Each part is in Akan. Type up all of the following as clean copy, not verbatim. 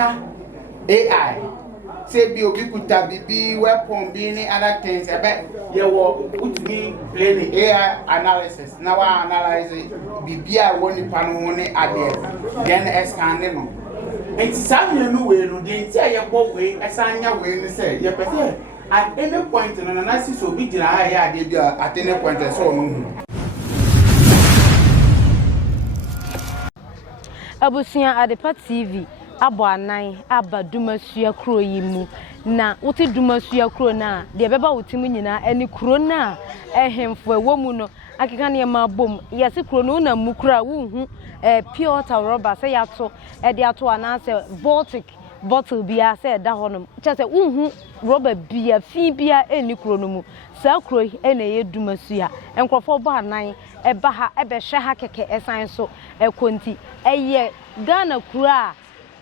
better AI. Say be obi be weapon be any other things. I bet you will put me play the AI analysis. Now I analyze it. Be I want the panel one at there. Then scan them. And some you know when the entire way as I know when they say you better at any point in an analysis will be denied at any point and so on. Abusia Adepa TV abo anan aba Dumasua kuro yimu na wote Dumasua kuro na de beba wotimu nyina ani kuro na ehemfo ewomu no akeka ne ma bom yase kuro no na mukura wuhu pure water rubber say yato de ato anase Baltic bottle bia say da honom chese wuhu rubber bia fi bia eni kuro no mu sa kuro ene ye Dumasua enkrofo bo anan eba ha ebe hwe ha keke esan so ekonti eye Ghana kura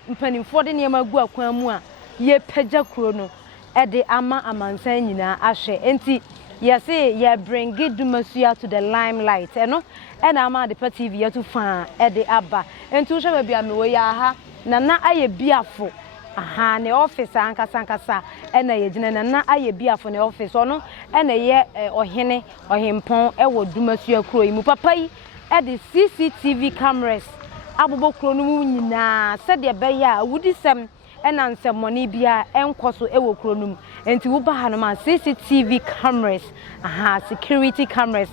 mpanimfo de niam agu akwan mu a ye pagya kuro no ede ama amansan nyina ahwe enti yese ye bring Dumasua to the limelight eno ena ama Adepa TV yetu fa ede aba enti wo hwe bia me wo ya ha Nana Ayebiafo aha ne office ankasa ena ye gina Nana Ayebiafo ne office ono ena ye ohene ohempon ewo Dumasua kuro yi mu papa yi ede CCTV cameras abobo kuro no mu nyina se de be ya wudisem ena nsemmoni bia enkoso ewo kuro no mu enti wo ba ha no ma CCTV cameras aha security cameras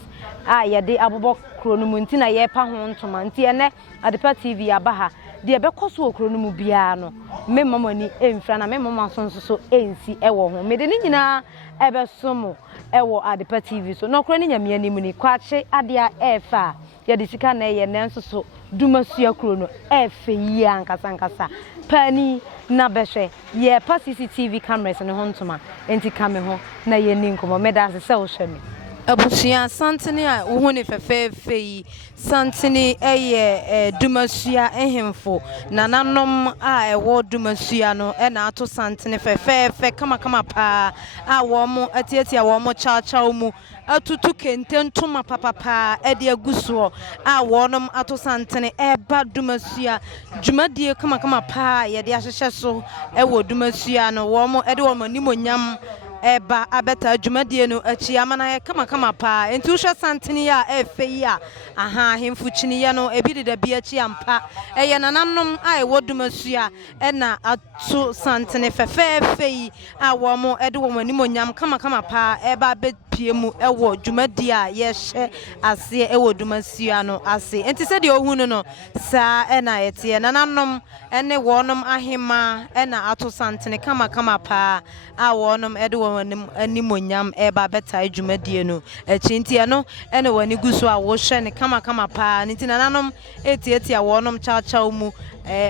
ye de abobo kuro no mu nti na ye pa ho ntoma nti ene Adepa TV abaha de be koso kuro no mu bia no memamani emfra na memama sonso ensi ewo ho mede ni nyina ebe somo ewo Adepa TV so no kuro ni nyame animu ni kwache adea efa ye de sika na ye nenso so Dumasua kuro no efe yi ankasa pani na behwe ye pa CCTV cameras ne ho ntoma enti kame ho na ye ni nkomo meda se wo hwe me abusia santene a wo ne fefefe yi santene eye Dumasua ehemfo nananom a ewo Dumasua no e na ato santene fefefe kama pa a wo mo atiatia wo mo chacha mu atutu kente ntoma papa e de aguso a wonom ato santene e ba Dumasua dwumadie kama pa ye de ahyehye so e wo Dumasua no wo mo e de wo manimonyam eba abeta dwumadie no achi amana ye kama pa enti wo hwe santene ya efe yi a aha hemfuchini ye no ebi de bia chi ampa eye nananom a ewo Dumasua e na ato santene fefefe yi a wo mo e de wo manimonyam kama pa eba piemu ewo dwumadi a ye hye ase ewo Dumasua no ase enti se de ohunu no sa e na yete nananom ene wonom ahema e na ato santene kama pa a wonom e de wo animonyam eba beta dwumadi no achi enti no ene wani guso a wo hye ne kama pa enti nananom eti a wonom chacha mu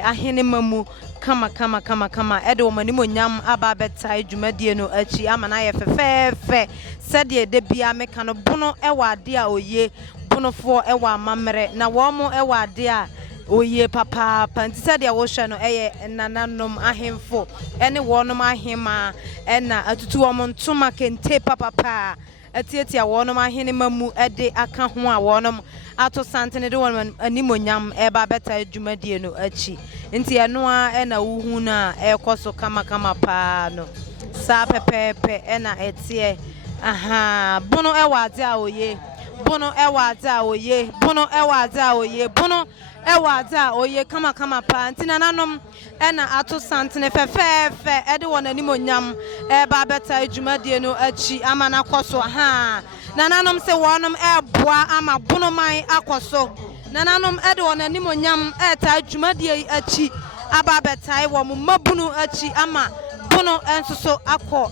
ahene mamu kama ede wo manimonyam aba beta dwumadie no achi amana ye fefefe sede de bia meka no bono ewa ade a oye bonofo ewa amamre na wo mo ewa ade a oye papa panti sede wo hwe no eye nananom ahemfo ene wonom ahema ena atutu wo mo ntoma kente papa atiatia wonom ahene mamu ede aka ho a wonom ato santene de wonom animonyam eba beta dwumadie no achi nti eno a ena wuhu na ekoso kama pa no sa pepepe ena etie aha bono ewa ade a oye bono ewa ade a oye bono ewa ade a oye bono ewa ade a oye kama pa nti nananom ena ato santene fefefe ede won animonyam eba beta dwumadie no achi amana koso aha nananom se wonom eboa ama bono man akoso nananom ede won animonyam eta dwumadie achi aba beta wo mabunu achi ama bono ensoso akọ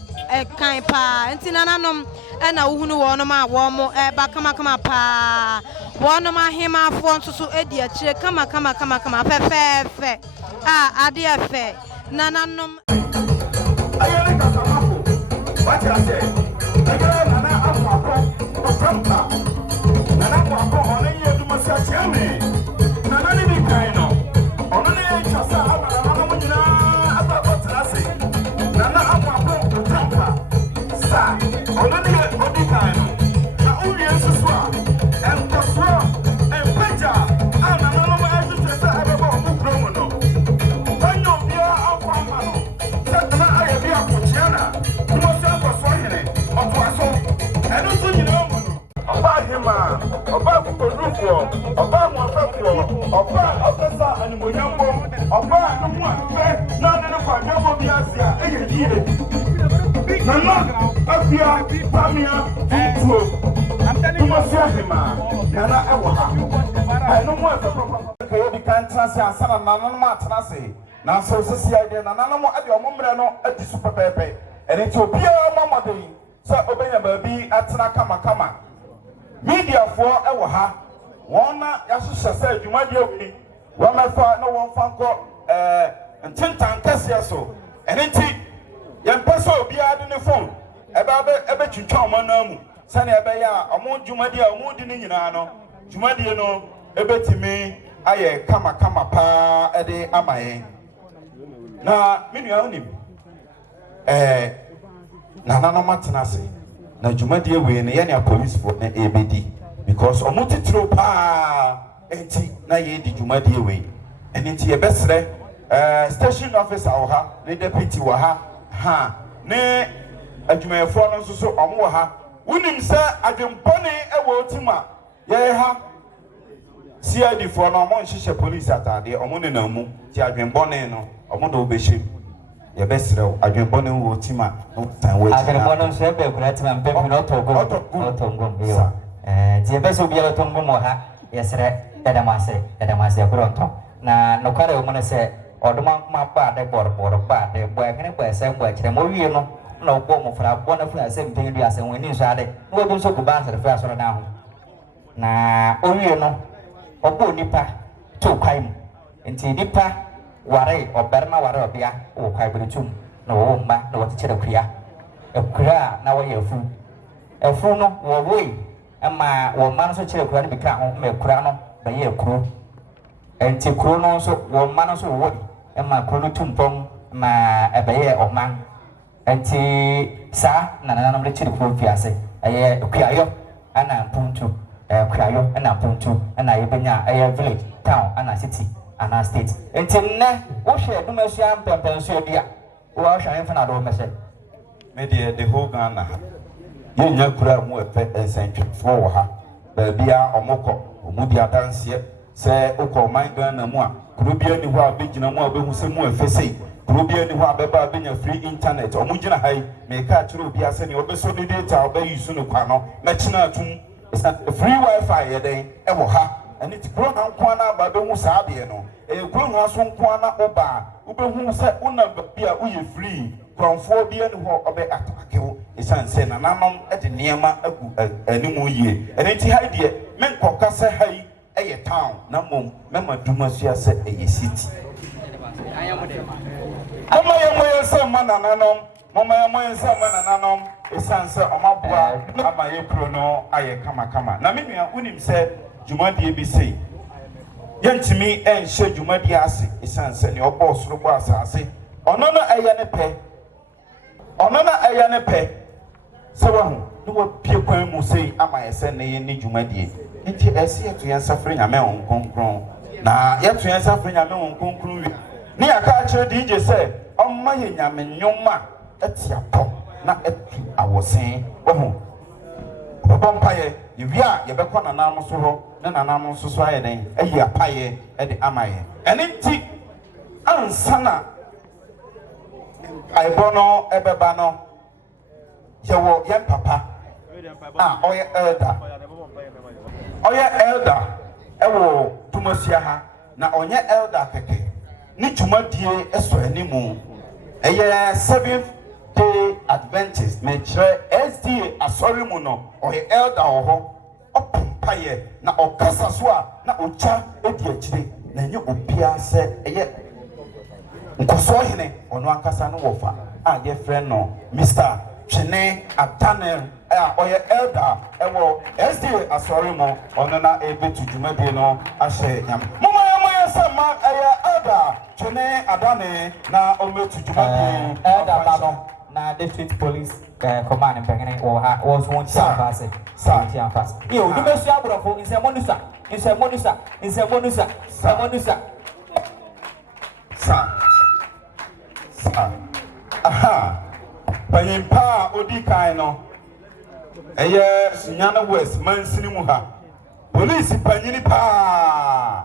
kan pa enti nananom ena wuhunu wonom a wo mo eba kama pa wonom ahema afo ensoso edi akire kama fefefe a ade afe nananom ayele kasamafo what I say ayele nana afọ otampa nana afọ ono ye Dumasua cheme nana ni bi kai no ono ne chasa amana nana mo nyina aba trase nana afọ otampa sa ono ne odi kai no na uri ensusu a enkoso empeja ana nana mo eju trese abebo mu promo no onyo bia Oba no mu afe na ne kwa demo bi asia eye die. Na afia pamia tuo. Dumasua hima na ewo ha. No mu afe papa ka bi kan transe ansana na no ma transe. Na so sisi ide na no mo ade omomre no adi super pepe. Ene ti obi a mamodin so obenya baabi atena kama. Media for ewo ha. Wona yahyehyɛ sɛ adwumade awi wɔmɛfa na wɔmfa nkɔ ntentan kɛseɛ so ɛne nti yɛmpɛ sɛ obiara de ne phone ɛbɛ twintwa ɔmo anamu sɛnea ɛbɛyɛ a ɔmo dwumade a ɔmo di ne nyinaa no dwumade no ɛbɛtumi ayɛ kama paa ɛde ama yɛn na me nua onim nananom atena ase na dwumade awi ne yɛne a police for na ɛbɛdi because omutitiro pa enti na ye di dwumade we enti ye besre station officer wo ha ne deputy wo ha ne adwumayefo no nso so omo wo ha wonim se adwempone e wo otima ye ha CID fo no omo nhihye police atade omo ne namu ti adwempone no omo do obehye ye besre adwempone wo otima no tan we adwempone nso e be kura tima mbe no otogum yo die beso biara tongo mo ha yesere edamase kuronto na nokare o mo ne se odoma ma ba de bor ba de bo ekene bo ese bo kire mo wie no na ogbo mo fra bo na fra se mpen du ase woni so ade wo bi so ku ba nsere fra so na ho na o wie no ogbo nipa to kwai mu enti nipa ware oberma ware obia o kwai britum na wo mba na wo tikere kria ekura na wo ye efu no wo woi ama wo man so kire kura ni bika ho me kura no ba ye kuro enti kuro no so wo man so wo ama kuro no tumpong ma ebe oman enti sa na nanom le kire kuro fiase eye kuayo ana mpuntu kuayo ana mpuntu ana yebenya eye village town ana city ana state enti ne wo hwe Dumasua mpempenso dia wo hwe en fana do mese me the whole Ghana yenya kura mu efe ensentwefo wo ha ba bia omokọ omudi adanse se ukọ man Ghana mu a kuro bia ni ho a begina mu a behu se mu efe sei kuro bia ni ho a beba benya free internet omugina hai me ka kire obi ase ne obeso ni data obe use no kwa no me kina atum free wifi ye den e wo ha ene ti kuro na nko na ba behu sa de no kuro no aso nko na oba ubehu se una bia uye free kronfo bia ni ho obe atakewo isanse na nanom de niema agu animu yie ene ti hai de men kokase hai eye town na mom mema Dumasua se eye city mama yemoye se manananom mama yemoye se manananom isanse omabua ama ye pro no aye kama na menua unim se dwumade bi sei yentimi enhye dwumade ase isanse ne obo soro bo asase ono no eye ne pe se wahu no wa pie kwan mu sei ama yese ne ye ni dwumade nti ese yeto yensafre nyame onkonkron na yeto yensafre nyame onkonkron wi ni aka kire DJ se omma ye nyame nyoma etiapo na etu awosen wahu obompaye yewia yebekọ nanam so ho na nanam so so aye den ayi apaye e de amaye ene nti ansana aibono ebeba no yewo yen papa oye elder ewo Dumasua ha na onye elder keke ni dwumadie eso animu eye 7th day Adventist me kire SDA asori mu no oye elder ho opaye na okasa so a na ocha edi akire na nye obia se eye Nkosuohene ono ankasa no wofa a ye friend no Mr. Chene Atanel oye elder ewo SDA asori mu ono na ebetu dwumade no ahye nyam mama sama elder Chene Adane na ometu dwumade elder baba na district police command mpengene wo ha was one chance yo Dumasua brofo insemonusa aha payimpa odi kan no eye Sunyana West mansini mu ha police panyini pa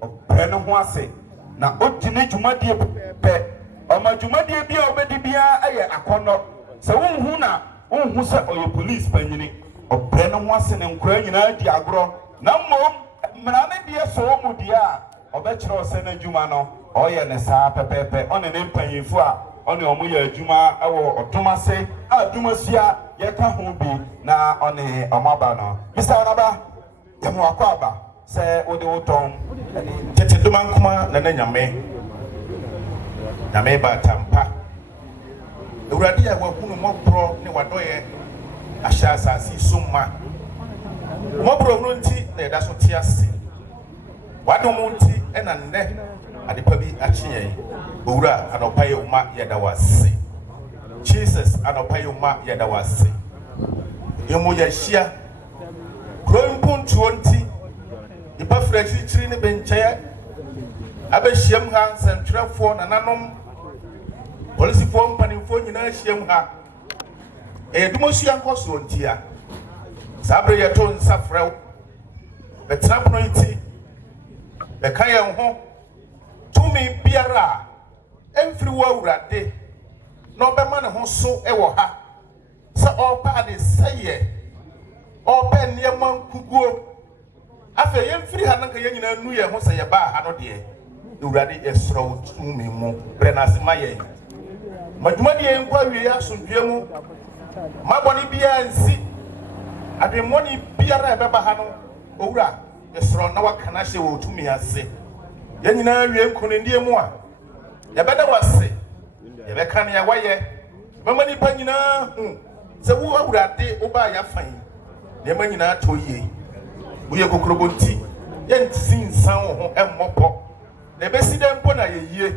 opre no ho ase na otine dwumadie pe oma dwumadie bia obedi bia aye akono se wonhu na wonhu se oye police panyini obre no ho ase ne nkura nyina di agro na mmom mra ne die so mu dia obekire ose na dwuma no oye ne saa pepepe one ne mpanyinfo a one omo ya adwuma awo otomase a Dumasua ye ka ho bi na one omaba no Mr. Onaba yamo akwaba se ode woton tete dumankuma na nyame ba tampa ewurade ya wahunu mobro ne wadoye ahya asasi summa mobro no nti na eda so tiase wadom nti ena nne adepa bi akyeyen owura anopa ye uma yeda wase Jesus anopa ye uma yeda wase yemu ya hia krompuntuo nti ipa frɛkyirikyiri ne benkyɛ abɛhyiam ha nsɛntwerɛfoɔ nananom polisifoɔ mpanimfoɔ nyinaa hyiam ha Dumasua Nkosuohene ntia saa bere yɛto nsa frɛw bɛtena pono nti bɛka yɛn ho tumi biara ɛmfiri wɔ awurade na ɔbɛma ne ho so ɛwɔ ha sɛ ɔpɛ ade sɛyɛ ɔpɛ nneɛma nkuguo afa yɛmfiri ha nanka yɛn nyinaa nu yɛn ho sɛ yɛbaa ha no deɛ awurade ɛsorɔ tumi mu brɛ n'ase ma yɛn madwumadi yɛn nkɔ awie asomdua mu mabɔne biara nsi adwemmɔne biara ɛbɛba ha no owura ɛsorɔ na waka na hyɛ wɔ tumi ase yɛn nyinaa wie nkonindie mu a yɛbɛda wase yɛbɛka ne yɛwayɛ bɛma nipa nyinaa hu sɛ wo awurade wobaa yɛafan nneɛma nyinaa tɔ yie woyɛ kokorobo nti yɛnsi nsan wo ho ɛmmɔpɔ na ɛbɛsi dɛ mpo na yɛyie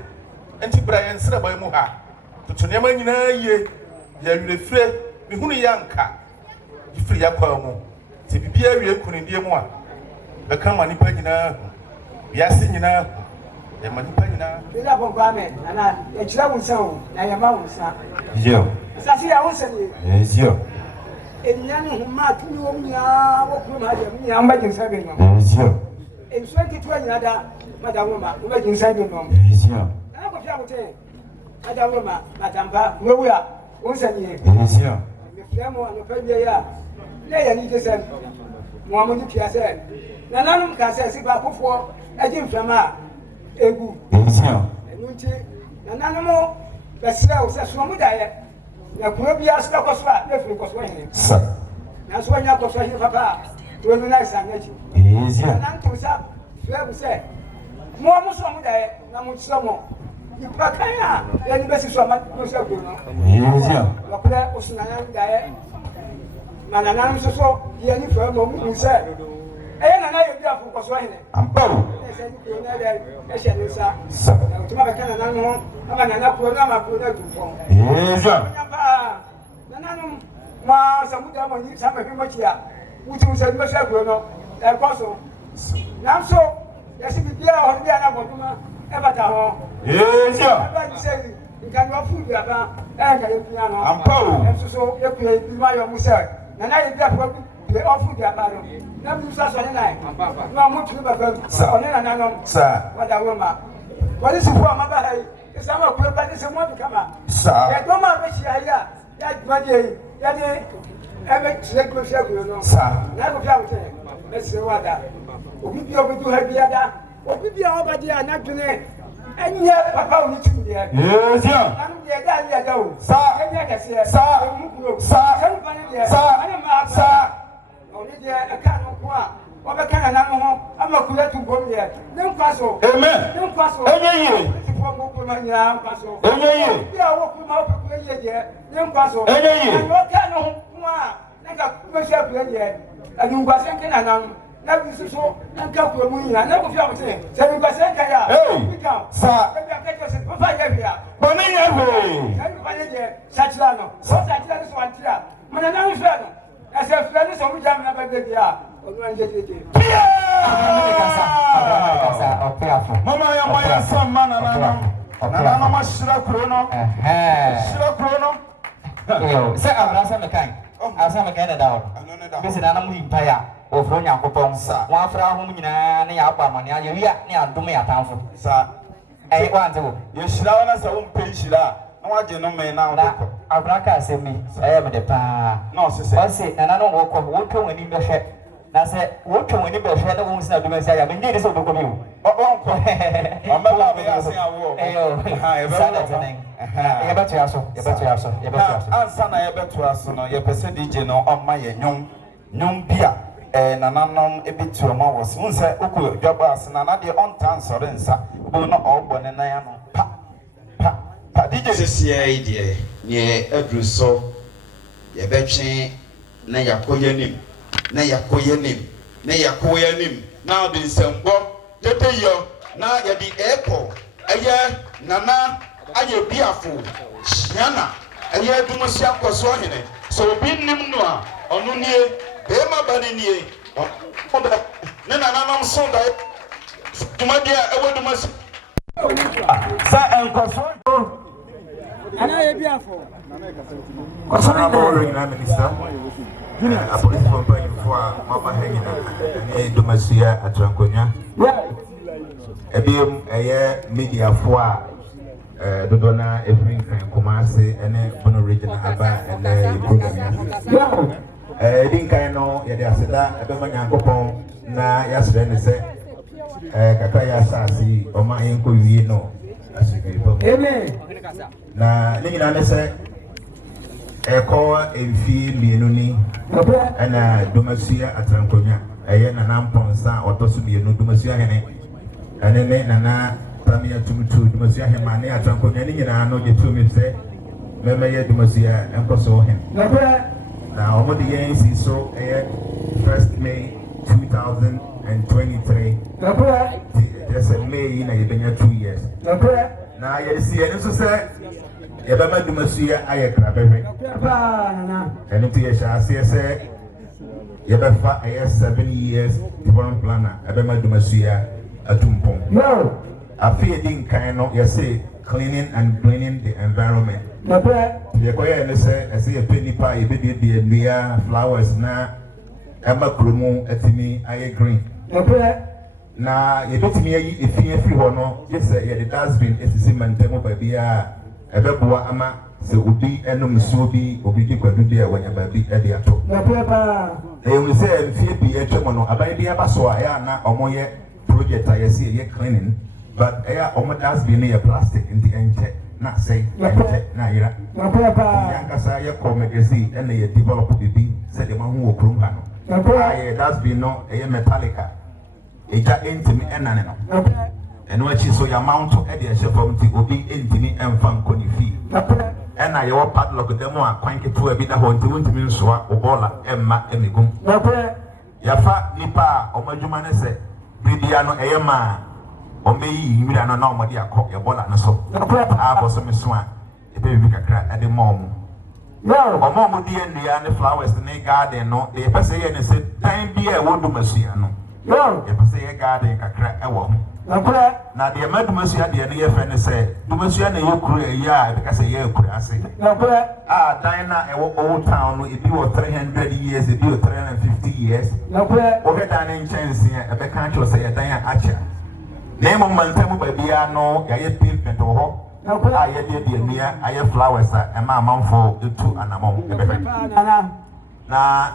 nti bra yɛn nsraba mu ha toto nneɛma nyinaa yie yɛwerɛfire mehunu yɛ anka yɛfiri yɛakwa mu nti bibia wie nkonindie mu a bɛka ma nipa nyinaa hu biase nyinaa hu yɛma nipa nyinaa Ida Bongame, Nana, a travel sound, I am out, sir. Yo. Sassy, I was saying, Yes, yo. in Yan who marked you, what room had you, I'm making 7. Yes, yo. In 2020, another Madame Roma, who making 7. Yes, yo. I got you, Madame Roma, Madame Pa, where we are, once a year. Yes, yo. The Flamo and the Premier, they need to send Mohammed Piazet. Nanam can say, Siba for a Jim Flama, Egu. Yes, yo. Nanamo, the cells as one would die. The Caribbean stock was fat, definitely was winning. Sir. That's when you got to papa to a nice and nature. Yes, yo. And to Sap, Flab said, More Muslim there, Namu Samo. You pack here, then the best is what myself do. Yes, yo. Lapre was Nanan diet. Mananam so, he any firm who said, and I have for Nkosuohene. I'm Paul. Sir. Yes, yo. They offer their battle. Never use us on the night. No more to the on an sir. What I will mark. What is it for my body? It's our group, but it's a one to come out. Sir, I don't mind which I hear. That money, that day, I make secret circle. sir, Never found it. Let's see what that. We be able to have the other. What we be all by the not to name. And yet, Papa will need there. Yes, yo. I'm there, that go. Sir. Sir. Only there, a can of one. What I can, I'm not going to go there. No castle. Amen. No castle. Amen. Mama ya moya sama na mama shira krono. Shira krono. Yo, say I'm mekan. Asa mekan da. Bisi na namu impaya. Ofro Nyankopon. Wa fra ho nyina ne ya aba mane aye wi ne adom ya tanfo. Sa Eh, want to. You should have a pension. No, I didn't know now. Abraka send me. I am the pa. No, say, and I don't walk when in the shed. I said, what can we never share the woman's not to say? I mean, this is what we do. Oh, I'm not saying I will. I bet you also. And son, I bet to us, your percentage on my young beer. And an unknown a bit to a mouth soon said, okay, your boss and another on town sorrensa, will not all born and I am. Did you see idea? Ye, a druso, ye betching, na yakoyanim. Na yakoyanim now the sembo tete yo na ya di echo eye nana Ayebiafo Jnana eye Dumasua Nkosuohene so bi nim no a onu nie be ma bani nie na nana nam so da tumade a ewo Dumasua sa Nkosuohene Ayebiafo Honorable Minister, a police company for Mama Hanging Dumasua Atrankonya. A beam a year media for the donor every Kumasi and a Bono region Abba and a program. I think I know Yadasada, a Beman Kopon, na yesterday say Kakaya Sasi, or my uncle, you know, as you go. Na Nina say. Eko emfi mienuni ana Dumasua Atrankonya eye na namponsa otosu mienu Dumasua hene anene nana tamia tumutu Dumasua hema ne Atrankonya ni nyina no je tumi se memeye Dumasua Nkosuohene na omodi yen si so eye 1st May 2023 there's a May na yebenya 2 years na yesi ene so se Yabama Dumasua Eye Security System. And if you shall say, Yabafa a 7 years development planner, Yabama Dumasua Atumpon. No, a feeding kind of say cleaning and cleaning the environment. The Koya and say, I say a penny pie, a bit the Mia flowers na Emma Krumu Etimi Aye Green. Now, you don't me if you free or no, yes, the dustbin is the same and demo by Bia. Ebeboa ama se obi enum suobi obi di kwadu dia wanya babi e dia to na pepa e we say mfie bi e twemo no abai bia ba so aya na omoye project ayesi ye cleaning but aya omo das bi ne plastic in the enche na say na ira na pepa yanka sa ye comedy and ye develop bibi se de mahu okrum ha no na pepa ye das bi no e metallica e ja entimi enane no and when she saw your mount to Eddie from the Obi Intini and Fan Conifi. And I your padlock demo and quanky to a bit of one to win Swa, Obola, Emma, Emigum. Yafa, Nipa, or Majumane said, Bibiano, Emma, or me, you don't know what you call your bola, and so. I was a Miss Swan, a baby crack at the mom. No, or mom dear and the flowers in the garden, no, they pass and said, time be a wood Dumasiano. No, if I say a garden, a crack a woman. Now the Dumasua the near friend say Dumasua na yokuru ya because ye kuru ase Diana old town if you 300 years if you 350 years over Diana chance here e be kan cho say Diana acha name mantamu ba bia no ya pavement ho aye de near aye flowers e ma manfo etu anamom na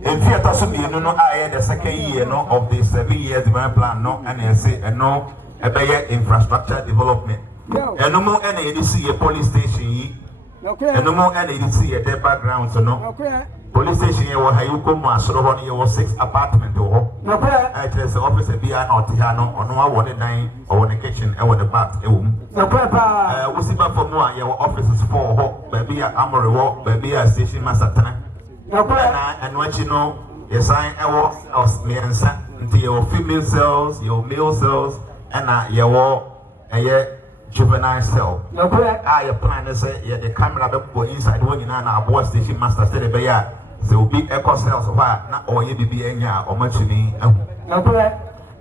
in theater so no I the 2nd year no of the 7 years development plan no and I say no a better infrastructure development. And no more any see a police station and no more any see a dead background so no police station you will come as you was 6 apartment or I tell the officer be an Otiano or no one nine or the kitchen or the bath we see back for more your offices for baby Amory walk baby a station master. And what you know, you sign a into your female cells, your male cells, and your juvenile cell. I plan to say, the camera inside when you know our station master said, there will be echo cells of not all you be any or much me.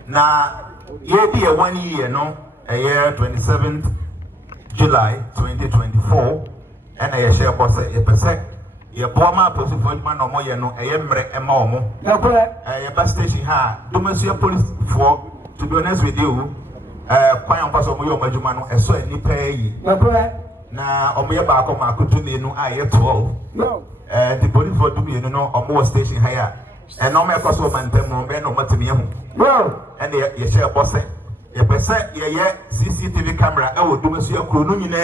Now, you be a 1 year, no, a year 27th July 2024, and I share boss a percent. Your former position man or more, no, a embre and momo. A bus station, Dumasua police for, to be honest with you, kwan ampa so mo yo madwuma no eso ani pa yi na omo ye ba ko ma kutu me no aye 12 the police for do me no omo station higher and no me ko so mantem no be no matemi hu and ye share boss ye pese ye CCTV camera e wo Dumasua kro no nyina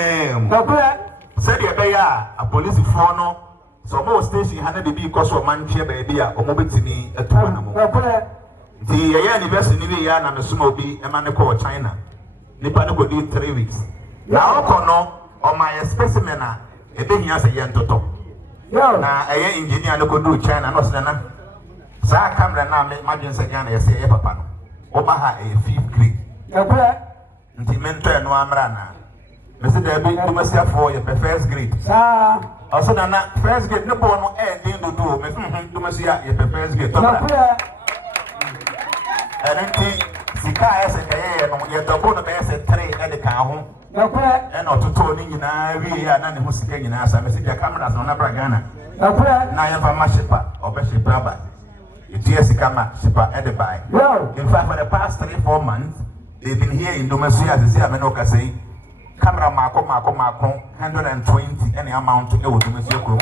said ye be ya a police for no so mo station ha na be ko so man hye ba bia omo betimi atuma na mo the ye anniversary ni be ya na me suma obi e ma ne ko China nipa ne ko di 3 weeks na okono o my specimen a e be hia se ye ntoto na eye engineer no ko do China no se na sa camera na me madwen se Ghana ye se ye papa no o ba ha e 5th grade nti mento e no amra na me se da bi Dumasua for ye first grade sa also na first grade no bo no e din do me Dumasua ye first grade to na nti sika ese keye no ye double no be se 3 e de kan ho e no toto ni nyina wi ya na ne ho sika nyina sa me se dia cameras no na bra Ghana na ye fa mashipa obeshipa ba it sika ma shipa e de buy in fact for the past 3-4 months they've been here in Dumasua as say ameno ka say camera mako 120 any amount e wo Dumasua ko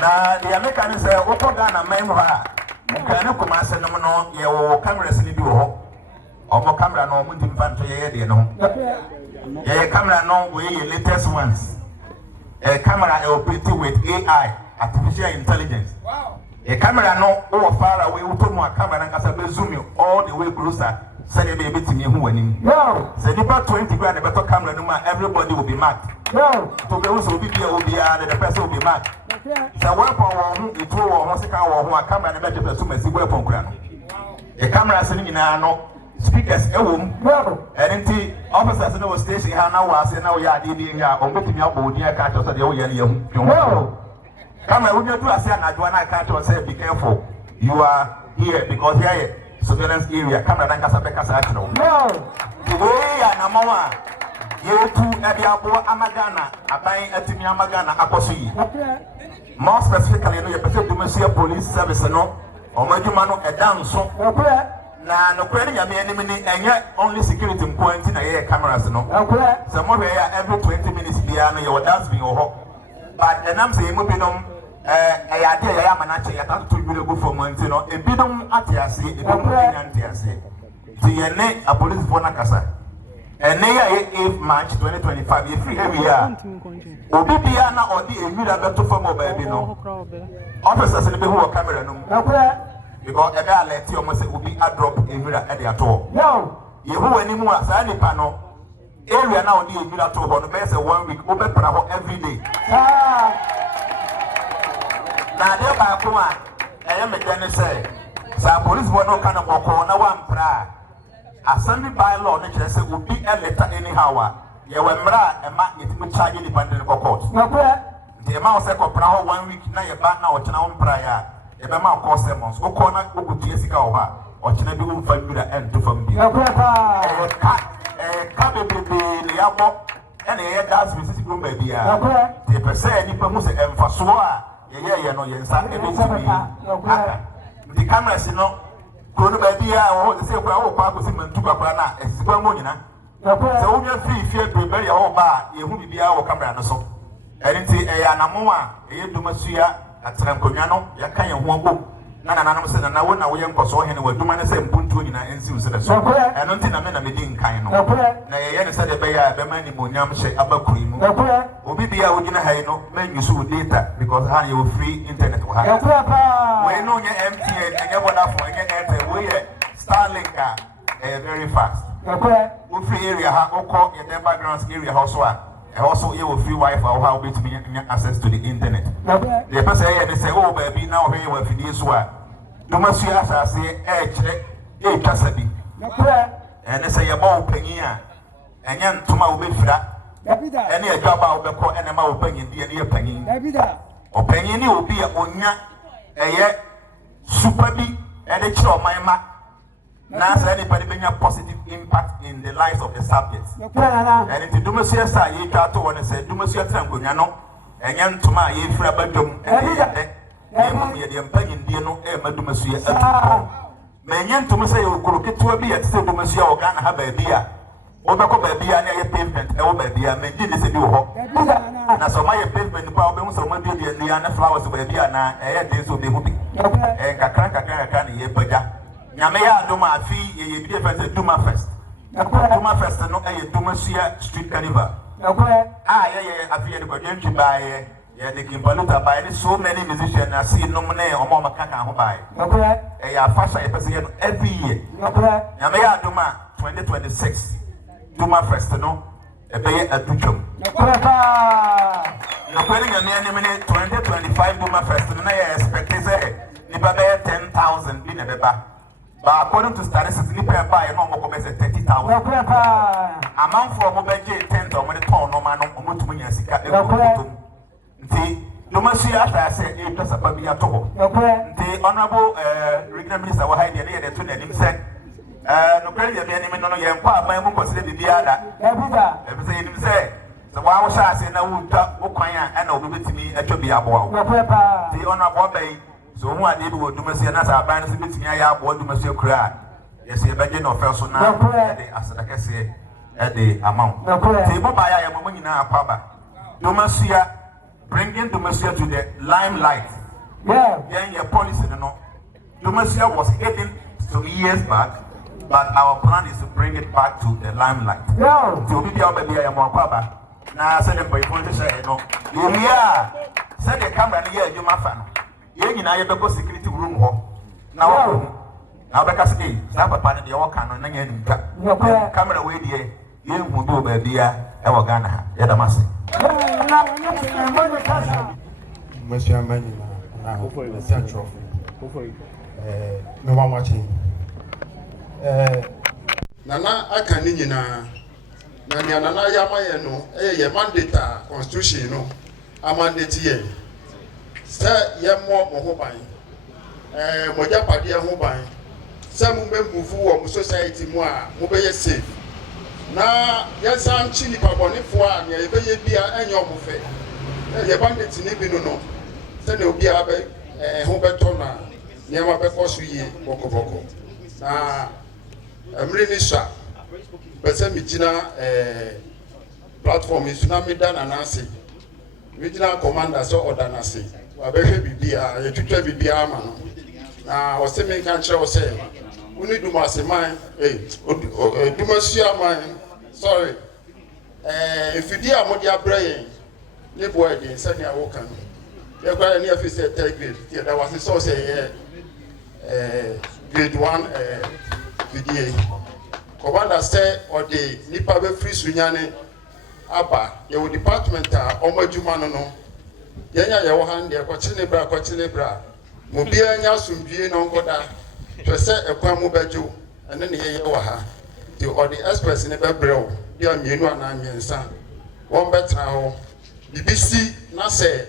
na the American say opo Ghana mai mo ha kana kuma se no no ye wo cameras ni bi wo ho omo camera no mo ndim fanto ye de no ye camera no we ye latest ones camera operated with AI artificial intelligence a camera no over far away we put more camera and as zoom you all the way closer say they be to me who winning say about 20 grand a better camera no everybody will be marked to be also be the person will be marked so weapon it will second or camera and better person see weapon crown a camera sitting in no speakers and in officers no station now was now ya did here on betting your body catch us at the old come when you do a say na Joanna catch us say be careful you are here because here surveillance area camera dan kasa be kasa atno the way ya na mawa you to ebiabo amagana aban atimi amagana akoso yi more specifically no you person Dumasua police service no omaduma no edan so na no kwere ya me enemy ni enye only security point na ye cameras no so mo ya every 20 minutes bia no you dance be ho but enam say mo binom ya de ya manache ya tato to go for months no e bidom atiase e bidom atiase ti ye ne a police for na kasa ene ya 8 March 2025 ye free area obi bia na odi ewira beto for mobile bi no officers ne be hu camera no because e be alert you mo say obi a drop ewira e de ato ye hu ani mu asa nipa no area na odi ewira to ho no be say 1 week obi pra ho every day na de ba ko a eye me de ne say sa police bo no kana boko na wa mpra assembly by law ne kire say obi e letter anyhow ye we mra e ma yetimi charge ni bande ko court na ko de ma o say ko pra ho 1 week na ye ba na o kina wo mpra ya e be ma ko sermons o ko na o kutie sika o ha o kina bi wo mfa nwura en to fam bi na ko ka bebe le ya bo ene ye das bi sisi gumba bi ya de pe say ni pa mu se emfaso a ye no yensa ebetimi aka the cameras no ko no ba bia o se kwa o kwa ko si mantu kwa na esipa mo nyina se wo nya free fie prepare ya o ba ye hu bibia o camera no so enti ya na mo a ye Dumasua atran konwa no ya kan ye ho agbo na no se na wo na wo ye Nkosuohene wa duma ne se mpuntu nyina ensi usere so eno nti na me na me di nkan no na ye ne se de be ya be mani monyam hye abakuri mu obi bia wo gina hai no man use data because ha you free internet wo ha we no nya MTN enye Vodafone enye Airtel we ye Starlink very fast wo free area ha okọ ye background area ha so a also you will free Wi-Fi or how bit me access to the internet. The person they say, oh baby, now here we finish one. Dumasua say, kasabi. And they say about penia. And yan tuma will be flat. Any a job out the court and a mouth penny, the penny. Opinion will be a onya, a yet super big and a chill my mat. Now, anybody bring a positive impact in the lives of the subjects. And into Dumasua say, you got to want to say, Dumasua Tranguano, and yan to my ye frabadum, and the opinion, dear no, Dumasua. menyen to me say you kroketo bi yet say Dumasua o Ghana ha ba bia obeko ba bia na ye pavement e wo ba bia menyen ne se bi wo ho na so ma ye pavement pa obehu so ma bi dia na flowers ba bia na e ye den so be hu bi kakra ne ye baja nyame ya adoma afi ye bi defense Duma Fest no e Dumasua Street Carnival ye afi ye de kwadwentwi ba ye the Kimbaluta by so many musicians I see nominate or Mama Kaka who buy. A fashion every year. Yamea Duma 2026 Duma Festival, a bay at Duchum. No quelling a minute 2025 Duma Festival, I expect is a Nipa 10,000 in a beba. But according to statistics, Nipa buy a normal commerce at 30,000. Amount for mobile 10 or when the town no man or Mutumiasika. Dumasua I say it was a baby at all. The Honorable Regional Minister was hiding here to the him said, no credit the enemy no young part, my mom considered the other. Everything him say. So why was I saying I would Okwaya and obey to me at your be a boy? The Honorable Bay, so what did with Dumasua as our bands with me? I have what Dumasua cry. Yes, a budget of person now, as I can say, at the amount. The Mobile am winning our papa. Dumasua. Bringing Dumasua to the limelight. Then your policy, Dumasua was hidden some years back, but our plan is to bring it back to the limelight. So we be our baby, I am more papa. Now I said them by point to say, said the camera here, you my fan. You know, you go security room. Now because say, stop a pan the walk on and camera away there. You will do baby, our Ghana, Yadamasi. Monsieur Manina, the central. No one watching. Nana, I can in Nana Yamayano, a mandate constitution, no, a mandate here. Sir, Yamo Mohobine, Mojapadia Hobine, some move for society more, mobile safe. Na yesa nchini pabonifo a ne ebeye bia enye omofe ye bandit ni bi no se ne obi abe ho beto na ne ma be koso yi bokoboko na amri ni sha pese mi gina platform is na me da na nase regional commander so order na se wa be hwe bibia ye twetwa bibia ama no na o se me kan kire o se uni Dumase man Dumasua man sorry if you dear modia brain ne boy dey send ya wo kan you go any office say third grade there was so say grade 1 VDA commander say or the nipa be free sunyane aba your department omadwuma no yenya ye wo han de kwachine bra mo bia nya sumbie no ngoda pese ekwa mo bejo ene ne ye wo ha the or the express in a brew, dear Minu and Amiensa. One better how BBC na say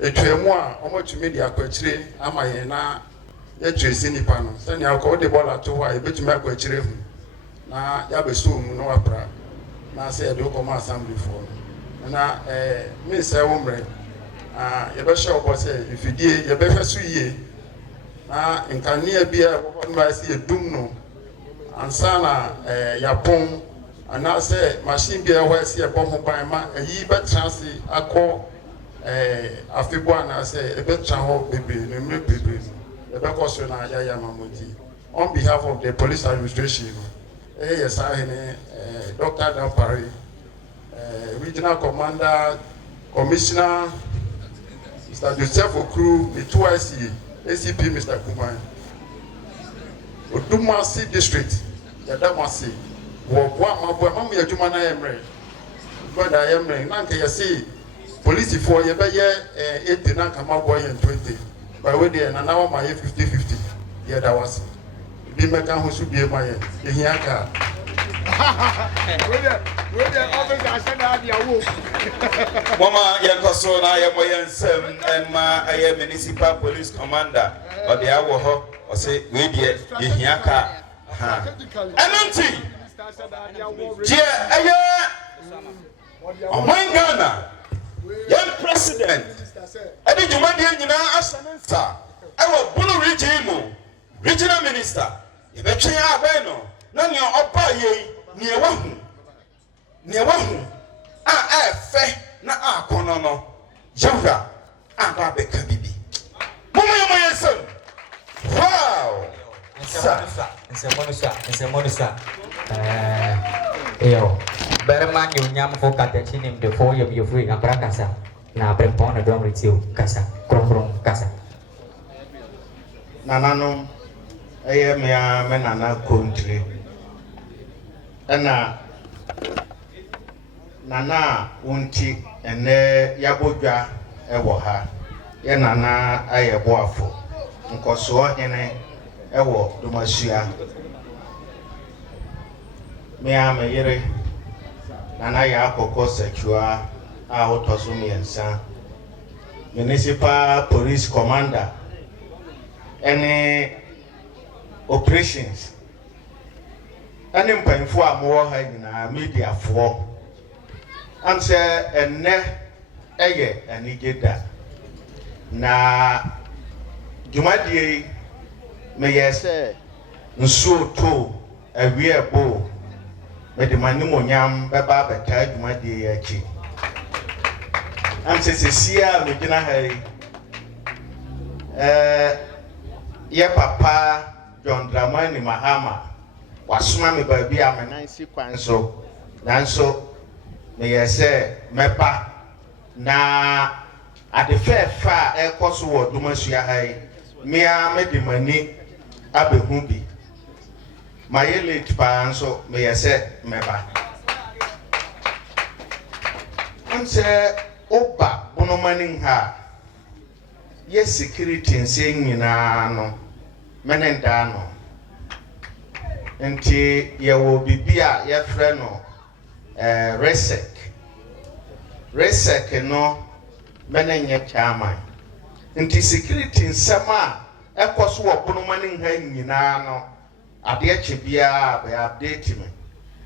a tremoa, almost media quetre, Amayena, a trace in the panel. Send you call the ball at 2 I bet you make quetre. Now, Yabesum, no opera. Now say a local assembly for. Now, Miss Ombre, you better show what say if you did, you better see. Now, in Kania beer, what I see a doom no. Ansana yapon and I say machine be a see a bomb by ma a ye bet chance I call Afibuan I say a bet channel baby, the back question Yamamuti. On behalf of the police administration, yes, I Dr. Dampari, regional commander, commissioner, Mr. Joseph Okru, the 2IC, ACP, Mr. Kumai. Dumasua district, Yadamasi, Mamma Jumana Emre, but I am Nanka Yasi, police for Yabaya 80 Nanka boy and 20. By way there, and now my 50-50. Yadawasi. Be my who should be my Yaka. Mama Yankosona, I am my son, and I am municipal police commander, but the hour. I say, we dear, Yaka. Ananti, dear, Ghana, young president, I did you mind in our answer. I will bully regime. regional minister yebetwe abeno na ne oba ye ne wahu a efe na akono no yawra aba beka bibi momo yesem wow Nse yo berman yo nyam fo katechi nim de fo yo free na prakasa na brempon na dom ritiu kasa krom kasa nanano eye mea menana country ena nana unti ene yabodwa ewo ha ye nana Ayeboafo Nkosuohene ewo Dumasua mea meyere nana ya akoko secure a otoso miensa municipal police commander any operations any mpanfo amwo ha nyina media fo am say enne eye anigeda na dwumadie meye say nsuo to awie bo mede manimonyam beba beta dwumadie achi am say sesia megina ha ye papa John Dramani Mahama wasoma me baabi a menansi kwan so nanso me yese mepa na adefefa ekoso wo Dumasua hai me a me de mani abehu bi mayele tipa nso me yese meba anse oba bonomani ha ye security nse nyina no menenda no nti ye wo bibia ye frɛ no resec no menenye chairman nti security nsema ekoso wo bonomani ha nyina no ade ache bia be update me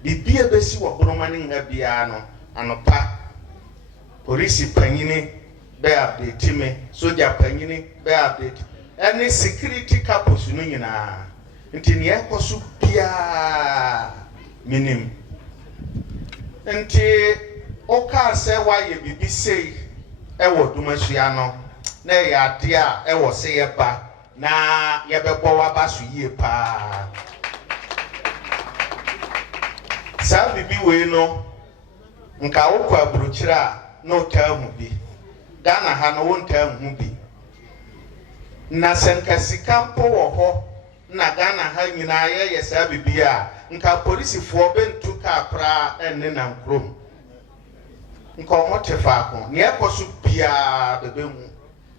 bibia besi wo bonomani ha bia no anopa police panyini be update me soldier panyini be update any security campus no nyina nti ne ekoso bia minim nti oka se waye bibi sei ewo Dumasua no na ya ade a ewo se ye ba na ye bebo wa baso yie pa sa bibi we no nka wokwa buruchira no ta hu bi Ghana ha no wonta hu bi na senkasika mpo wo ho na Ghana ha nyina ye sa bibi a nka police fo bentu ka pra enne na nkrom nka omotefa ko ne ekoso bia bebehu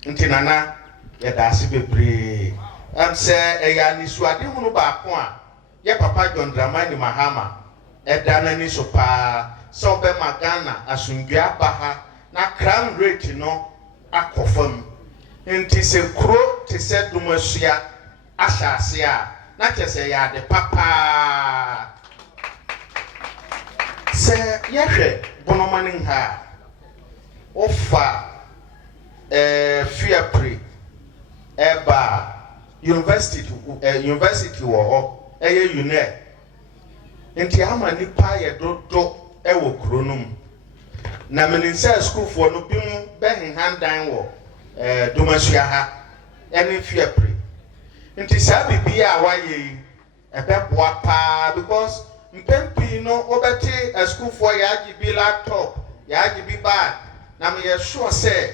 nti nana ye daase bebre am se eya ni suade hunu ba ko a ye papa John Dramani Mahama edana ni so pa so be Ghana asundua ba ha na crime rate no akofam nti se kro te se Dumasua ashase a na kese ya de papa se yehwe bonomani ha ofa fiapre eba university wo ho eye une nti ama nipa ye dodo ewo kronum na meninsa school for no bimu behin handan wo Dumasua ha ene fiapre nti sa bibia waye ebeboa pa because mpempi no obeti a school for ya gibi laptop ya gibi bag na me sure say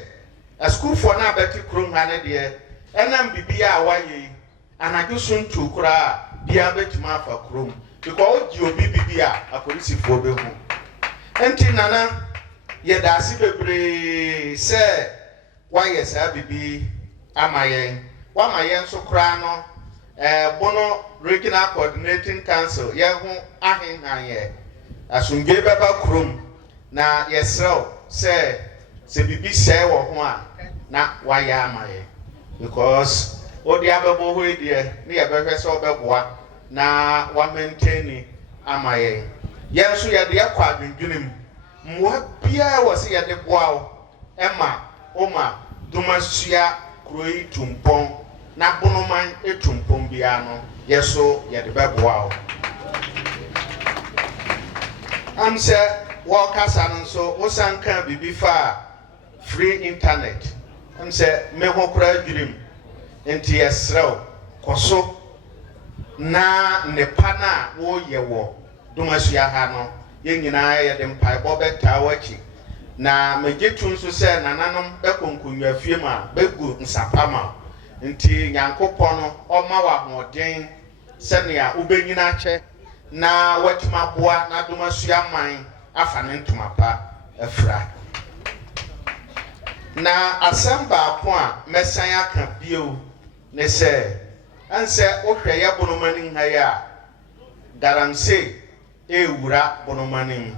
a school for na beti krom ha ne de enam bibia waye anaju suntu kura bia betima fa krom because oji obi bibia apolisi fo behu enti nana ye daasi bebre say waye sa bibi amayen wamayen so kra no bono regional coordinating council ye ho ahenhan ye asungbe baba krom na yesrew se bibi se wo ho a na waya amaye because odi abebo ho edie ne ye behwe se obeboa na wa maintain amaye yenso ye de yakwa adwendwenem mwa bia wo se ye de boa wo oma Dumasua kroi tumpon na bonoman etumpon biano yeso ye de beboa am se wo kasa no so wo sanka bibi fa free internet am se me ho kura adwirim enti yesrew koso na ne pana wo ye wo Dumasua ha no ye nyina ye de mpai bo beta wachi na megetu nso se nananom bekonkunwa fie ma begu nsapama nti nyankopon no oma wa hoden se ne a ubenyina che na watuma boa na Dumasua man afa ne ntoma pa afra na asamba ko a mesan aka bio ne se anse ohwe ye bonomani nhaya garamse ewura bonomani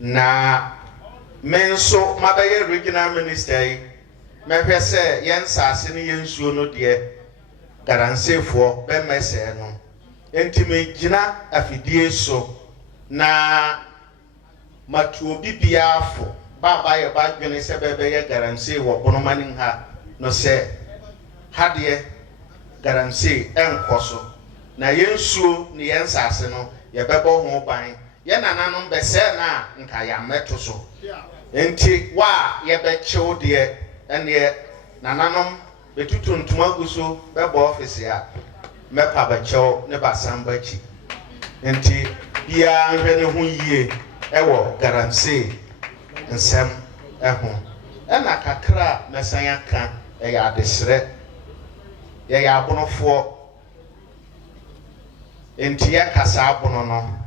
na menso mabaye regional minister yi mehwe se yensase ne yensuo no de garansefo be mese no entime gina afidie so na matuo bibiafo baba ye badwene se bebe ye garanse wo bonomani ha no se hade garanse enkoso na yensuo ne yensase no ye bebo ho ban ye nananom be se na nka ya meto so enti wa ye be chew de ene nananom betutu ntuma guso bebo office ya mepa be chew ne basamba chi enti bia nhwe ne ho yie ewo garanse nsem eho ena kakra mesanya ka e ya desre ye ya abonofo enti ya kasa abono no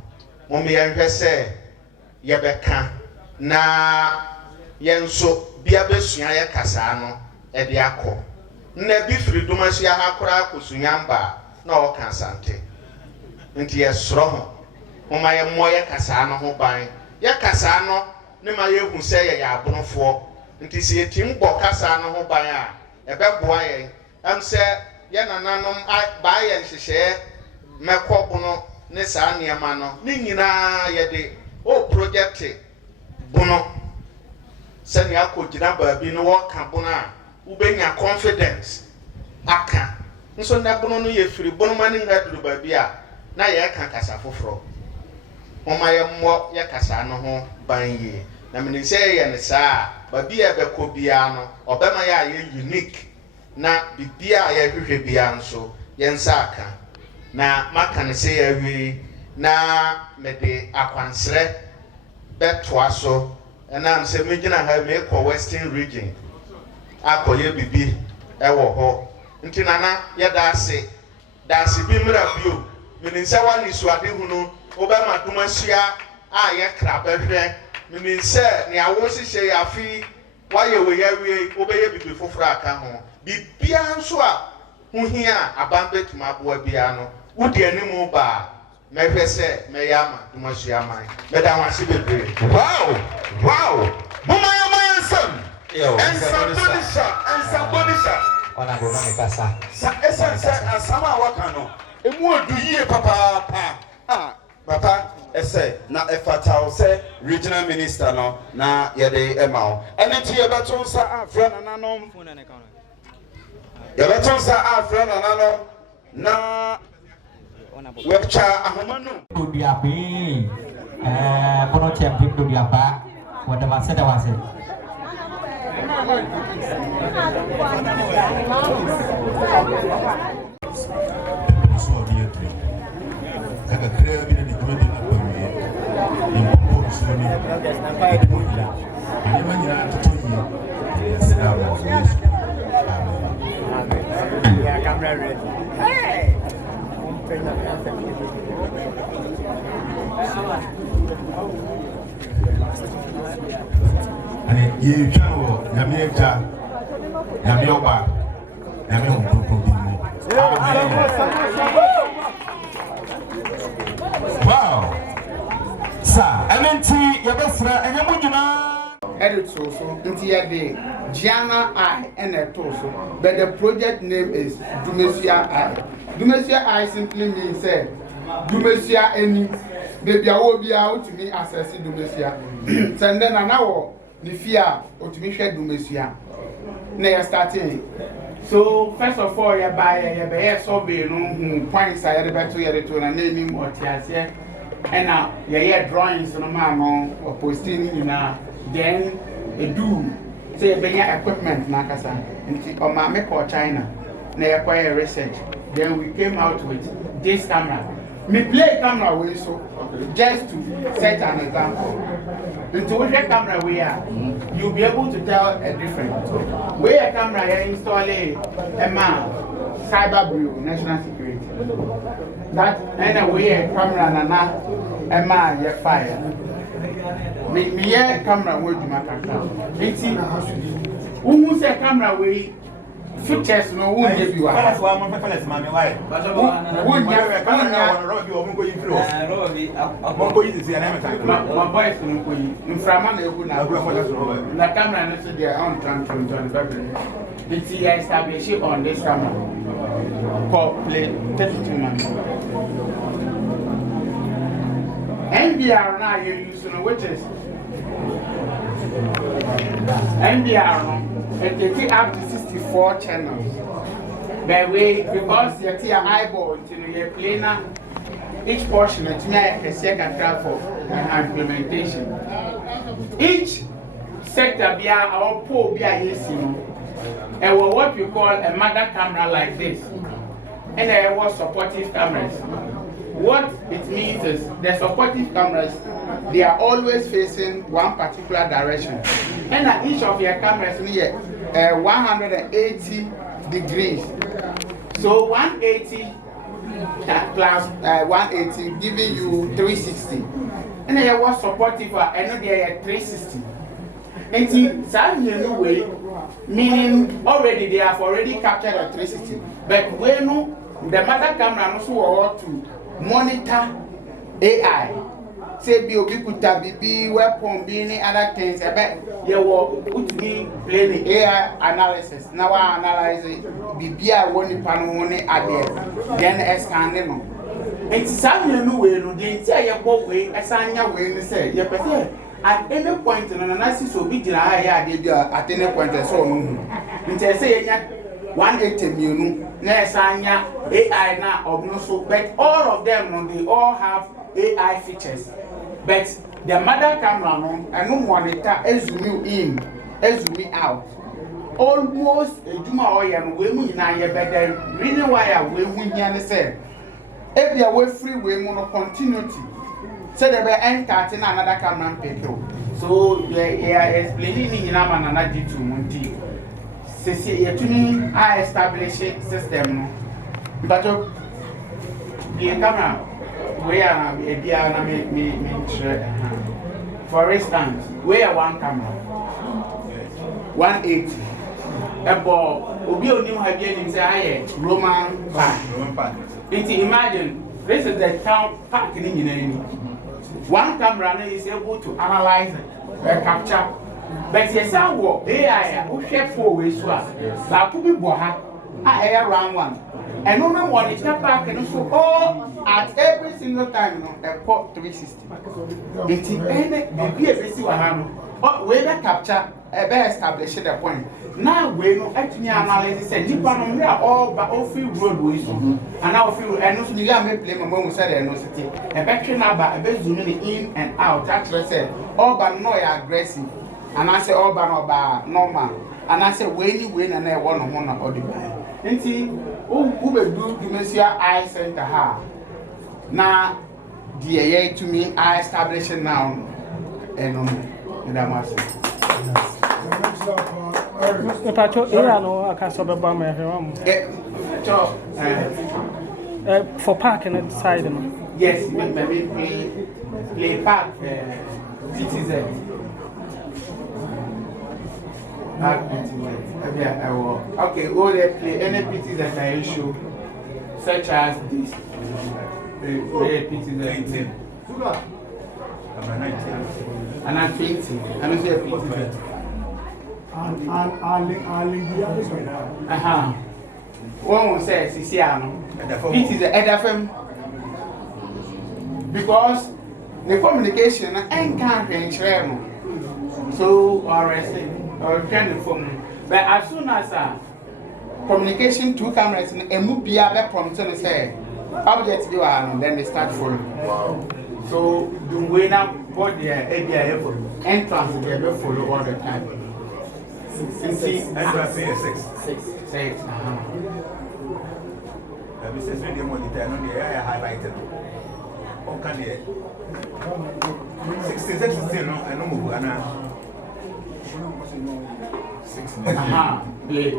momme ye nhwe se ye beka na yenso bia besua ye kasa no e de akọ na bi firi Dumasua ha kora akosunyamba na o kan sante enti ye soro ho moma ye mo ye kasa no ho ban ye kasa no ne ma ye hu se ye ya abonofo nti se yetim bọ kasa no ho ban a e beboa ye am se ye nananom ba ye nhihye mekobono ne saa niema no ni nyina ye de o project bono se ne akogina baabi no wo ka bono a ubenya confidence aka nso na bono no ye firi bono mani ngaduru baabi a na ye ka kasa foforo moma ye mo ye kasa no ho ban yi na meni se ye ne saa baabi e be ko bia no obema ya ye unique na bibia ye hwehwe bia nso ye nsa aka na maka ne se ya wi na mede akwansre betoa so na am se megina ha me ko western region akoye bibi ewo ho nti nana ye daase bi mra bio meni se wa ni suade hu no obema Dumasua a ye kra behwe meni se ne awo hihye ya fi wa ye we ya wi obeye bibi foforo aka ho bibia nso a hu hia abambe tuma boa bia no wudi animu ba mehwe se meyama Dumasua man meda wanse bebre wow mumaya mayansam ensabonisha ona go no me kasa sa esense asama waka no emu odu yie papa papa ese na efatao se regional minister no na yede emao ene ti yebeto nsa afra nananom yebeto nsa afra nananom na webcha ahomanu Dudiapi kono champion Dudiapa wada wase so dia tri kaga krea bi ni kuma din abawi ni ko so ni ani manya tutuyi salamu yesu ya camera ready hey ani ye twawo na me ja na me oba na me honto bi ni wow sa anenti yabesra enyamuduna edit so nti ya de Jnana Eye and a torso, but the project name is Dumasua Eye. Dumasua Eye simply means Dumasua any baby I will be out to me access Dumasua. Send then an hour the fear or to me share Dumasua. Now starting So first of all, you buy a survey, no points I had better to an name or TSA, and now you drawings no man or posting in then a do say equipment nakasa or Mame or China, they acquire research. Then we came out with this camera. Me play camera way so just to set an example. Into which camera we are, you'll be able to tell a difference. Where a camera you install a cyber bureau, national security. That anyway a camera and a fire. Me camera will do my camera. Who say camera way? Features no won't give you a house. One money why? But won't you ever come and rob you or go in through? I'm going to see an amateur. My boys in Framan, they would not go for the camera and their own country. It's established on this camera. Called play 32 months. NBR now you use which is NBR. It takes up to 64 channels. By way, because you see an eyeball, you play each portion of a second track for implementation. Each sector be our poor be a and what we call a mother camera like this. And there was supportive cameras. What it means is the supportive cameras, they are always facing one particular direction. And at each of your cameras near 180 degrees. So 180 plus 180 giving you 360. And there was supportive and there are 360. And some new way, meaning already they have already captured a 360. But when the mother camera also want to monitor AI. Say be obikuta be weapon be any other things about you would be playing AI analysis. Now I analyze it be I want the panel one then scan them. And some new way no dey say you go way asanya way say you person at any point no analysis will be at any point so no. Nti say you 180 million na asanya AI na obno but all of them no they all have AI features. But the mother camera no, I no monitor zoom you in, zoom me out. Almost a Duma oil we mu na ye better. Reason why we here say if you are free we mono continuity. So there be enter another camera people. So yeah explaining in na manana G2 munti. Se ye tuni I establish system no. But the camera where for instance, where one camera 180 a ball Obi Onim have been say Roman park. Imagine this is the town park in one camera is able to analyze capture. But yes, I walk AI who share 4 ways that could be boha around one. And no one is not back and so all at every single time a port 360. It's any be a basic one. But when I capture a better establish the point. Now we no actually analysis and deep on all but all field roadways. And now feel and also you may play my mom said and no city. A battery number a best zooming in and out. Actually said all but no aggressive. And I say all but no normal. And I say when you win and I want or the buy. Nti who be do Dumasua Eye Center ha na the to me I establish it now and on Dumasua for parking inside yes maybe play park citizen. Okay, all they play any pieces that I issue, such as this. Pieces that 19. And I'm 20. I'm say pieces. One will say, Siciano. Pieces the FM. Because the communication ain't can't so or or kind of phone. But as soon as communication two cameras and mubia be prompt to say objects be and then they start following. Wow. So the way now what the area entrance they be follow all the time. See entrance is 6. 6. Mrs. Video monitor no the area highlighted. O can the 16 no I no move ana 16. Play.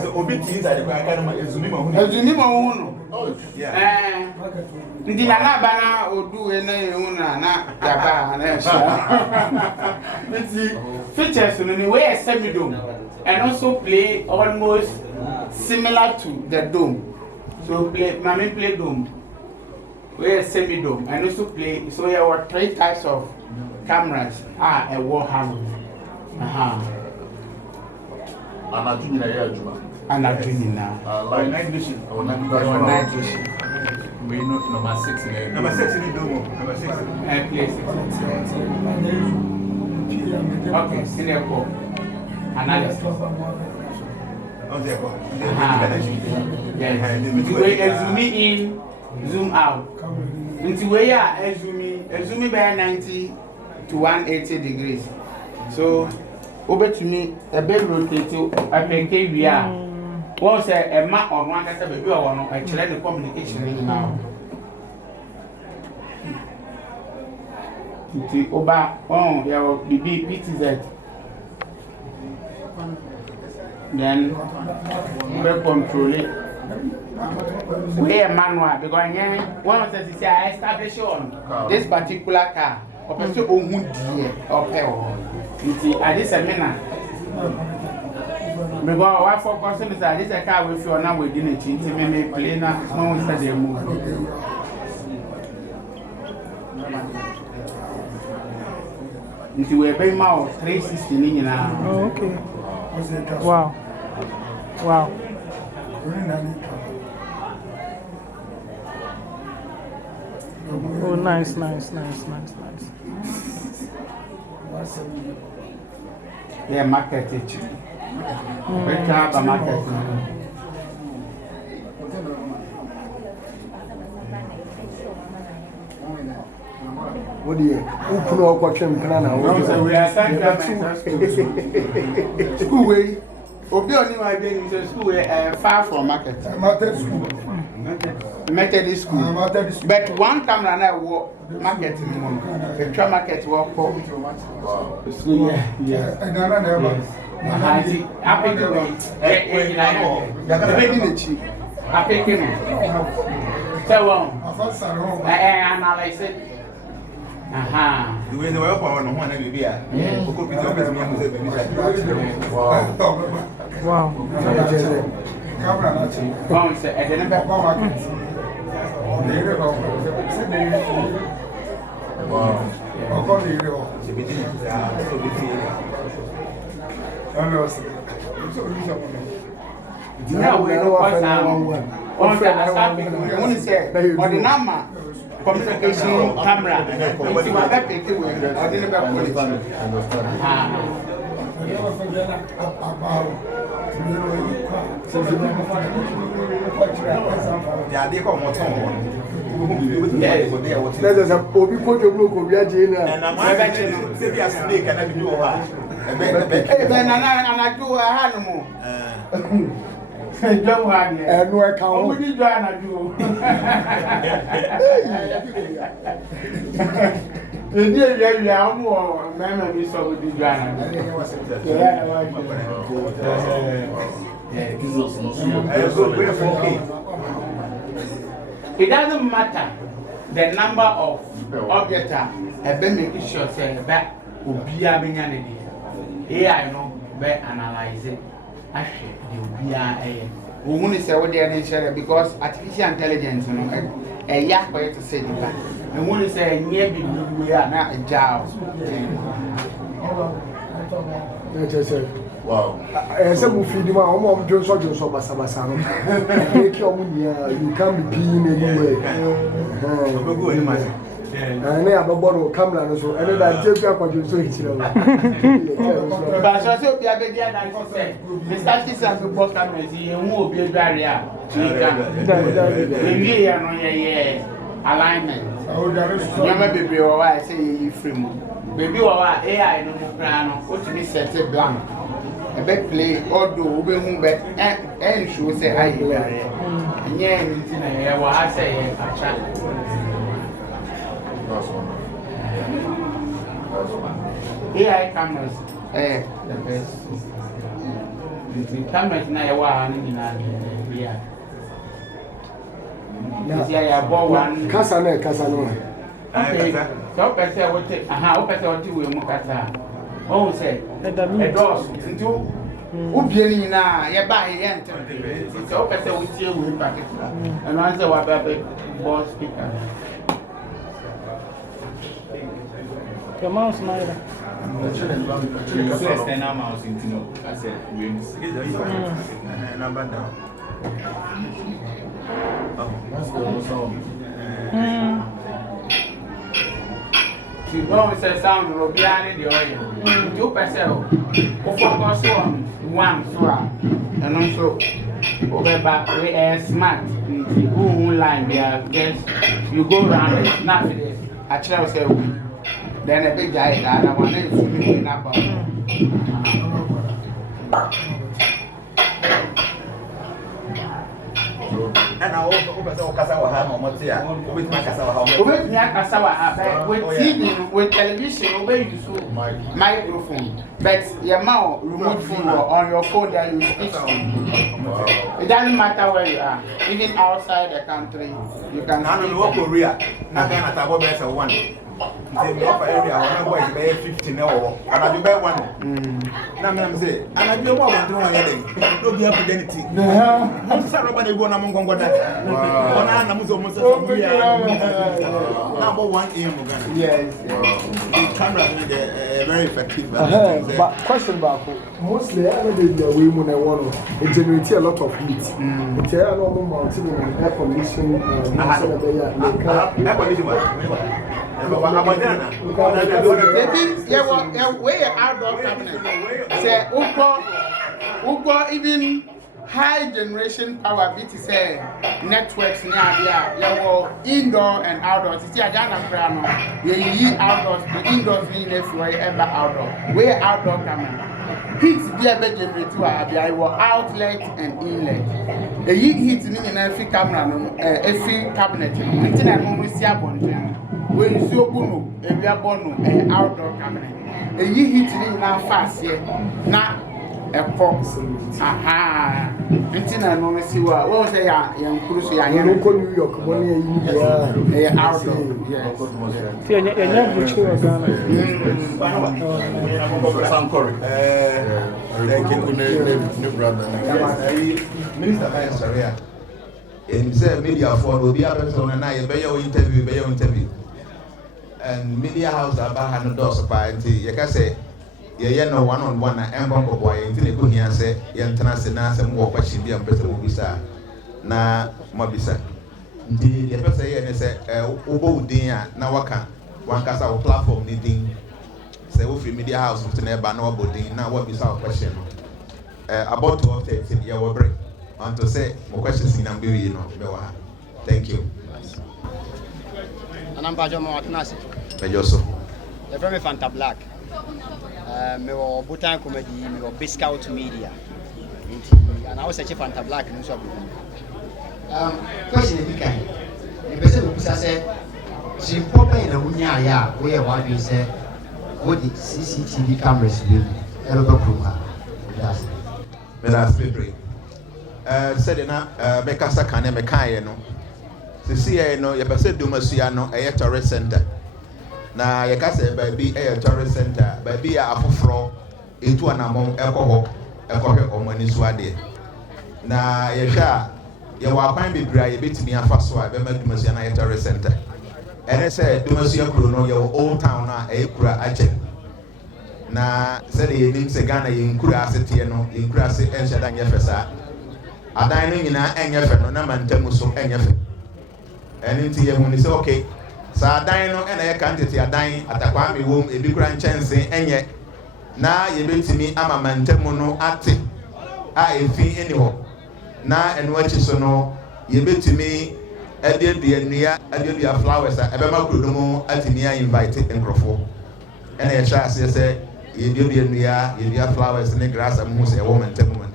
So obi ti inside the car can ezumi ma hu. Ezumi ma hu no. Yeah. Ndi na na ba na odu we na ehu na ya ba na sha. Features no ni way semi-dome and also play almost similar to the dome. So play dome. We semi-dome and also play. So there were 3 types of cameras. A wall hand. Anajuni na. Night vision. Night vision. We know number 6 in Number 6 in dome. Number 6. Place. Okay, senior call. Analysis. Yes. Zoom in, zoom out. Until we are zooming by 90 to 180 degrees. So over to me a bit rotate I make we are. Once a map on one that's a baby or one actually the communication now. Oba your BB PTZ. Then we control it. We are manual because one says I establish on this particular car. Or person who dear or pale. At this seminar. Because what for person is that this a car with you now within it. It's a plane now. No one said they move. If you were very mild, 360 now. Oh, okay. Wow. Wow. Oh, nice. Yeah, market it. Better have a market. What do you? Who put all question plan? We are starting school way. Obi only my being in school far from market. Methodist school. But one camera na work market minimum. The tram market work for school. Yeah. I pick it. So analyze it. The way they were on one and be a wow. Communication camera. It's my back There's a Obi put your blue could be a jail. And I'm a snake and I do her. And I do a animal. Don't worry. And no account. What did you do? The dear, you are more memory so with the Ghana. It doesn't matter the number of objects have been making sure that will be a binary. AI no be analyze it. Actually, the AI. We want to say what they are because artificial intelligence, you know, a yak way to say that. And when you say maybe we are not a job. Wow. And some of you are doing so Basabasano. You can't be peeing anyway. And I have a bottle of camera, so and then I take you up on your switch. But so be a big than say. The statistics have to book cameras, you won't be a barrier. We are on your alignment. You may be why I say you free. Baby, AI no plan, what to be set blank. A bad play, or do we move back and show say I barrier. And yeah, what I say, I try. AI cameras, the best. The cameras now are here. Yeah, bought one. Casano. So, better what take how better what you will Mukata. Oh, say, a doors into Ubiani now, you buy enter. So, better with you in particular. And answer what baby boss speaker. Your mouse, Myra. Number down. You don't say sound Robiani the oil. You pass out. Focus on one swap. And also, over back, we are smart. You go online, we are guess. You go around it, not for this. I tell you, then a big guy that I want to see about. And I also Casawa with TV, with television, where you saw microphone, but your mouth remote phone or on your phone that you speak to. It doesn't matter where you are, even outside the country, you can speak. Korea, not a one. The area, one boy is 15 or and I do bear one. Now, say, and I do more than doing anything. Don't be up with anything. I'm sorry, nobody go among that. Number one in Uganda. Yes, the camera is very effective. But question about mostly every day we want to generate a lot of heat. It's a normal mountain and air conditioning. Air conditioning. Maybe we are outdoor cabinet. Say, Uko even high generation power bit say networks now there. Indoor and outdoors. See, I don't know. You outdoors, the indoors in everywhere ever outdoor. We are outdoor cabinet. Heat be a bit generator. I will outlet and inlet. The heat in every camera, every cabinet. Until I know we see a bunch. When you see a bono, a bono, an outdoor cabinet. A ye hit in now fast here. Now a pop. Aha. Until I know see what was a young cruise. I am New York, 1 year outdoor. Yes. Minister, in media for will be a person and I be your interview. And media house about 100 dollars by you can say, you know, one-on-one and Bumble boy until you could say, Yantanasa and walk what she be a person will be sad. Na Mobisa. The person say, Ubo Dia, Nawaka, one cast our platform needing, say, with media house of Teneba, no body, now what is our question? About 12:30, you will break. And to say, more questions in Ambi, you know, thank you. And I'm Bajo Martinasi. Pejoso. The very Fanta Black. Me or Butan comedy, me or Biscout media. And I was a chief Fanta Black in Usabu. Question if you can. The person who said, she pop in the Unya, where what you say, what the CCTV cameras will ever prove. That's February. Said enough, Bekasa Kane Mekai, no. To see, no, you said Dumasua no, a tourist center. Now, you can say, baby, a tourist center, baby, a floor into an among alcohol, or money swadi. Now, you shall, you are fine, be dry, bit me a fast swap, Dumasua a tourist center. And I said, Dumasua Bruno, your old town, a cura action. Now, said he names a Ghana in Curacity, in Curacity, and Shadan Yefesa. A dining in our Engefen, no man Temuso Engefen. And into you when you say, okay, Sa dan no na ye kan tete adan atakwa me wom ebi kura nchense enye na ye betimi ama mantemu no ate a efi eni ho na eno achi so no ye betimi adedua flowers a ebema kurodomo atimi a invite enkrofo ena ye sha ase se ye dedua flowers ne grass am hu se wo mantemu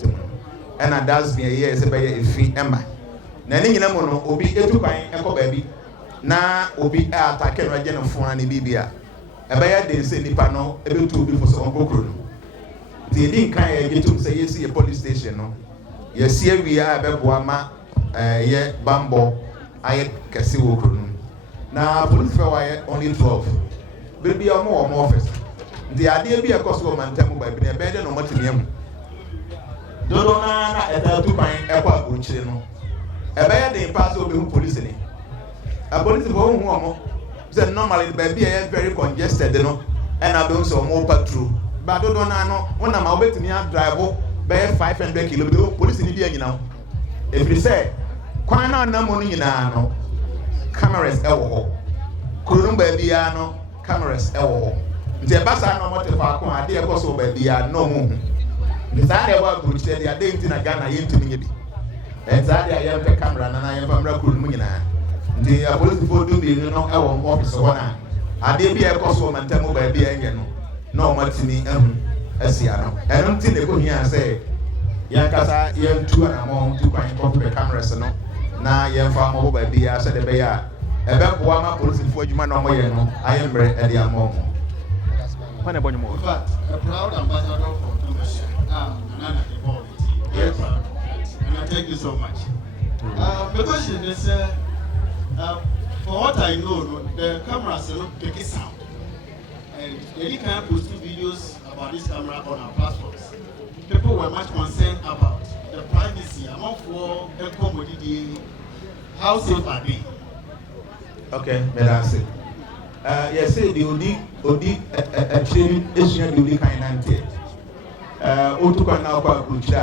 ena das bi ye se be ye efi ema na ni nyina mo no obi etukwan ekoba bi na obi atake no agye no fon ani bibia ebaya de se nipa no ebetu obi fo so onkokro no ti di nkan ye getum se yesi ye police station no yesi awia abeboa ma ye bambo aye kese wo kro no na police fe wa ye only 12 bibia mo office ndi ade bi ekoso mantam ba bi na ebe de no matimiam dodo na etatu pan ekwa agonchire no ebaya de pass obi hu police ni a police for who am say normally baby very congested no and I don't so more patrol but do na no wona ma obetimi a drive be 500 km police ni bia nyina if you say kwan na na mo no nyina no cameras e wo ho kurun baby ya no cameras e wo ho nti e basa no mo te fa ko ade e ko so baby ya no mo hu ni sa de wa group che dia de nti na Ghana yentimi nyebi e sa de ya pe camera na ya pa mra kurun nyina the police for do be no our office wana ade bi e koso mantemu ba bi enye no matini asia no eno nti ne ko hia say ya kasa ye ntu na mo ntu kwan ko pe cameras no na ye fa mo ba bi ya se de be ya e be boa ma police for adwuma no mo ye no ayembre e de amo wana bonyo mo in fact a proud ambassador for Dumasua Nana yes and I thank you so much the question is for what I know, the cameras don't take a sound. And any kind of posting videos about this camera on our platforms, people were much concerned about the privacy among for the commodity. How safe are they? Okay, that's it. Yes, the Odi actually Asian Odi kind of Otuka now quite good.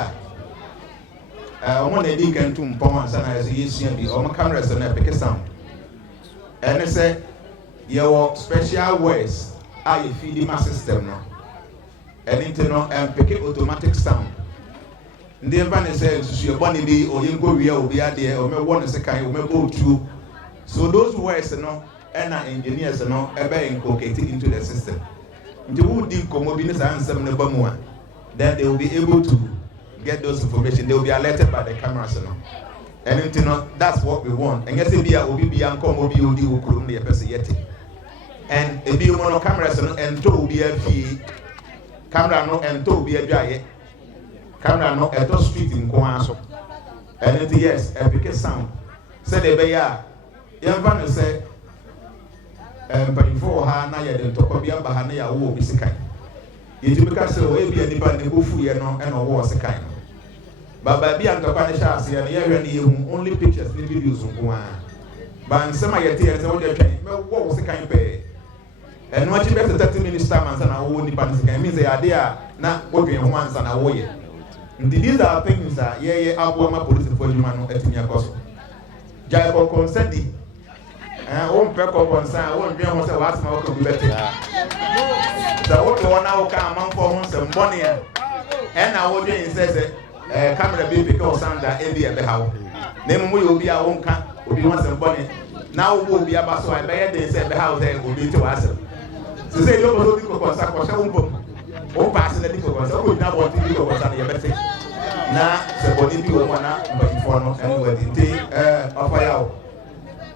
One day can to Pons and as Asian be on cameras and epic sound. And I say, your special ways are you feeding my system now? And internal and pick automatic sound. The event says, your bunny be or you go real will be out there or may want to say, kind of go through. So those words, and our engineers are not ever inculcated into the system. The wood deep commodities and some number more, then they will be able to get those information. They will be alerted by the cameras and that's what we want. And yes, be a obi anko obi odi ukrum the person yet. And a be one cameras and to be a fee camera no and to be a dry camera no at the street in Kwanso. And it yes, a big sound. Said the bear, young van say, but before her na ya to copy up Bahana ya wo be sick. It because so be anybody who fu and no was a kind. But by being to punish us, only pictures and videos. But some of your tears, all your train, what was the kind pay? And what you better 30 minutes time and I won't depend means the idea not working once and a way. These are things that, I'll go my police for you, man, at your cost. Jaibo consent. Won't peck up on sign, won't be almost a last mile could be better. The old one now come for some money, and I would say, camera be because sound that every at the house. Name will be our own car, will be once and bonnet. Now will be about so I bear they said the house there will be to us. To say, you will think of us, or passing the people was always not what you was on your betting. Now, the body be one but for no and with the day of fire out.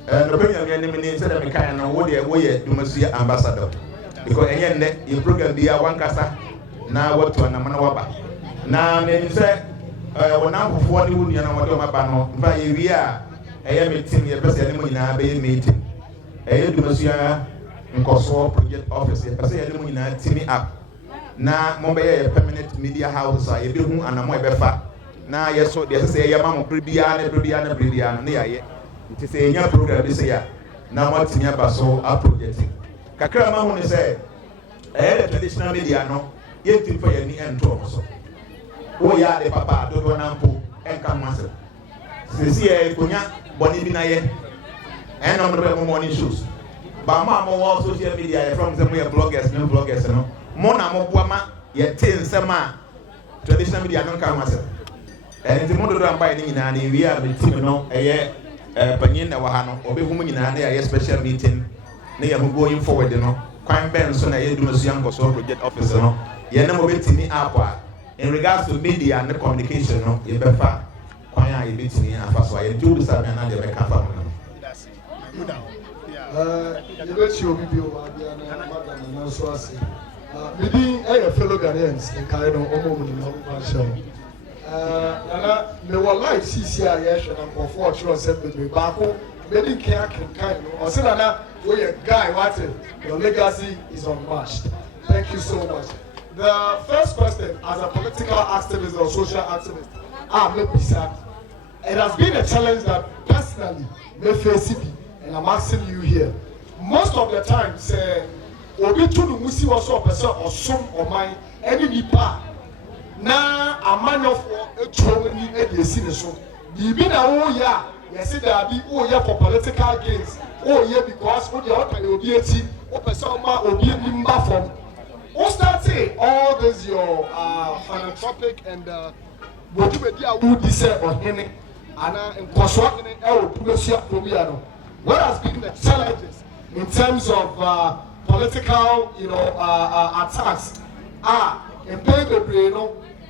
And the premier enemy said that we can know what they were Dumasua ambassador. Because again, you program be a one casa now what to an Amanawaba. Now, then you say, when I'm for the union and what my banner, by a year, I am meeting your president in a bay meeting. A Dumasua Nkosuohene project office, a president in a team up. Now, Mobile permanent media house, I be whom and a more befa. Now, yes, so there's a Yamam Pribiana, near it. It is a young program this year. Now, what's in your basso are projecting. Kakra said, I had a traditional media, no, yet for any end also. Oh, yeah, the papa, don't want to and come myself. Since here, Punya, Bonnie Binaye, and on the morning shoes. But more social media from some bloggers, no bloggers, no. More na more woman, yet tin some traditional media don't come myself. And the model I'm buying in an area, a year, Panina Wahano, or be woman in a special meeting, near who going forward, Crime Benson, I do as young or so project officer, you never wait to me up. In regards to media and the communication, you better choir a bit me and fast. I do this and another back up. You bet you will be over so I say. Maybe a fellow Ghanaians in Cairo, me were like CCIS and I'm for sure said with me back home. Maybe can't kind of or say that we a guy what your legacy is unmatched. Thank you so much. The first question, as a political activist or social activist, it has been a challenge that personally may face it, and I'm asking you here. Most of the time, say, obi to the musi was a person or some or mine, any nipa. Na a man of a trouble in a citizen. The been a year, yes, there be for political gains. Oh, yeah, because what the other will be a team, or person will be a member from. What's that say? All this your philanthropic and what you would say on him and Nkosuohene Ayebiafo. What has been the challenges in terms of political, attacks? In paper,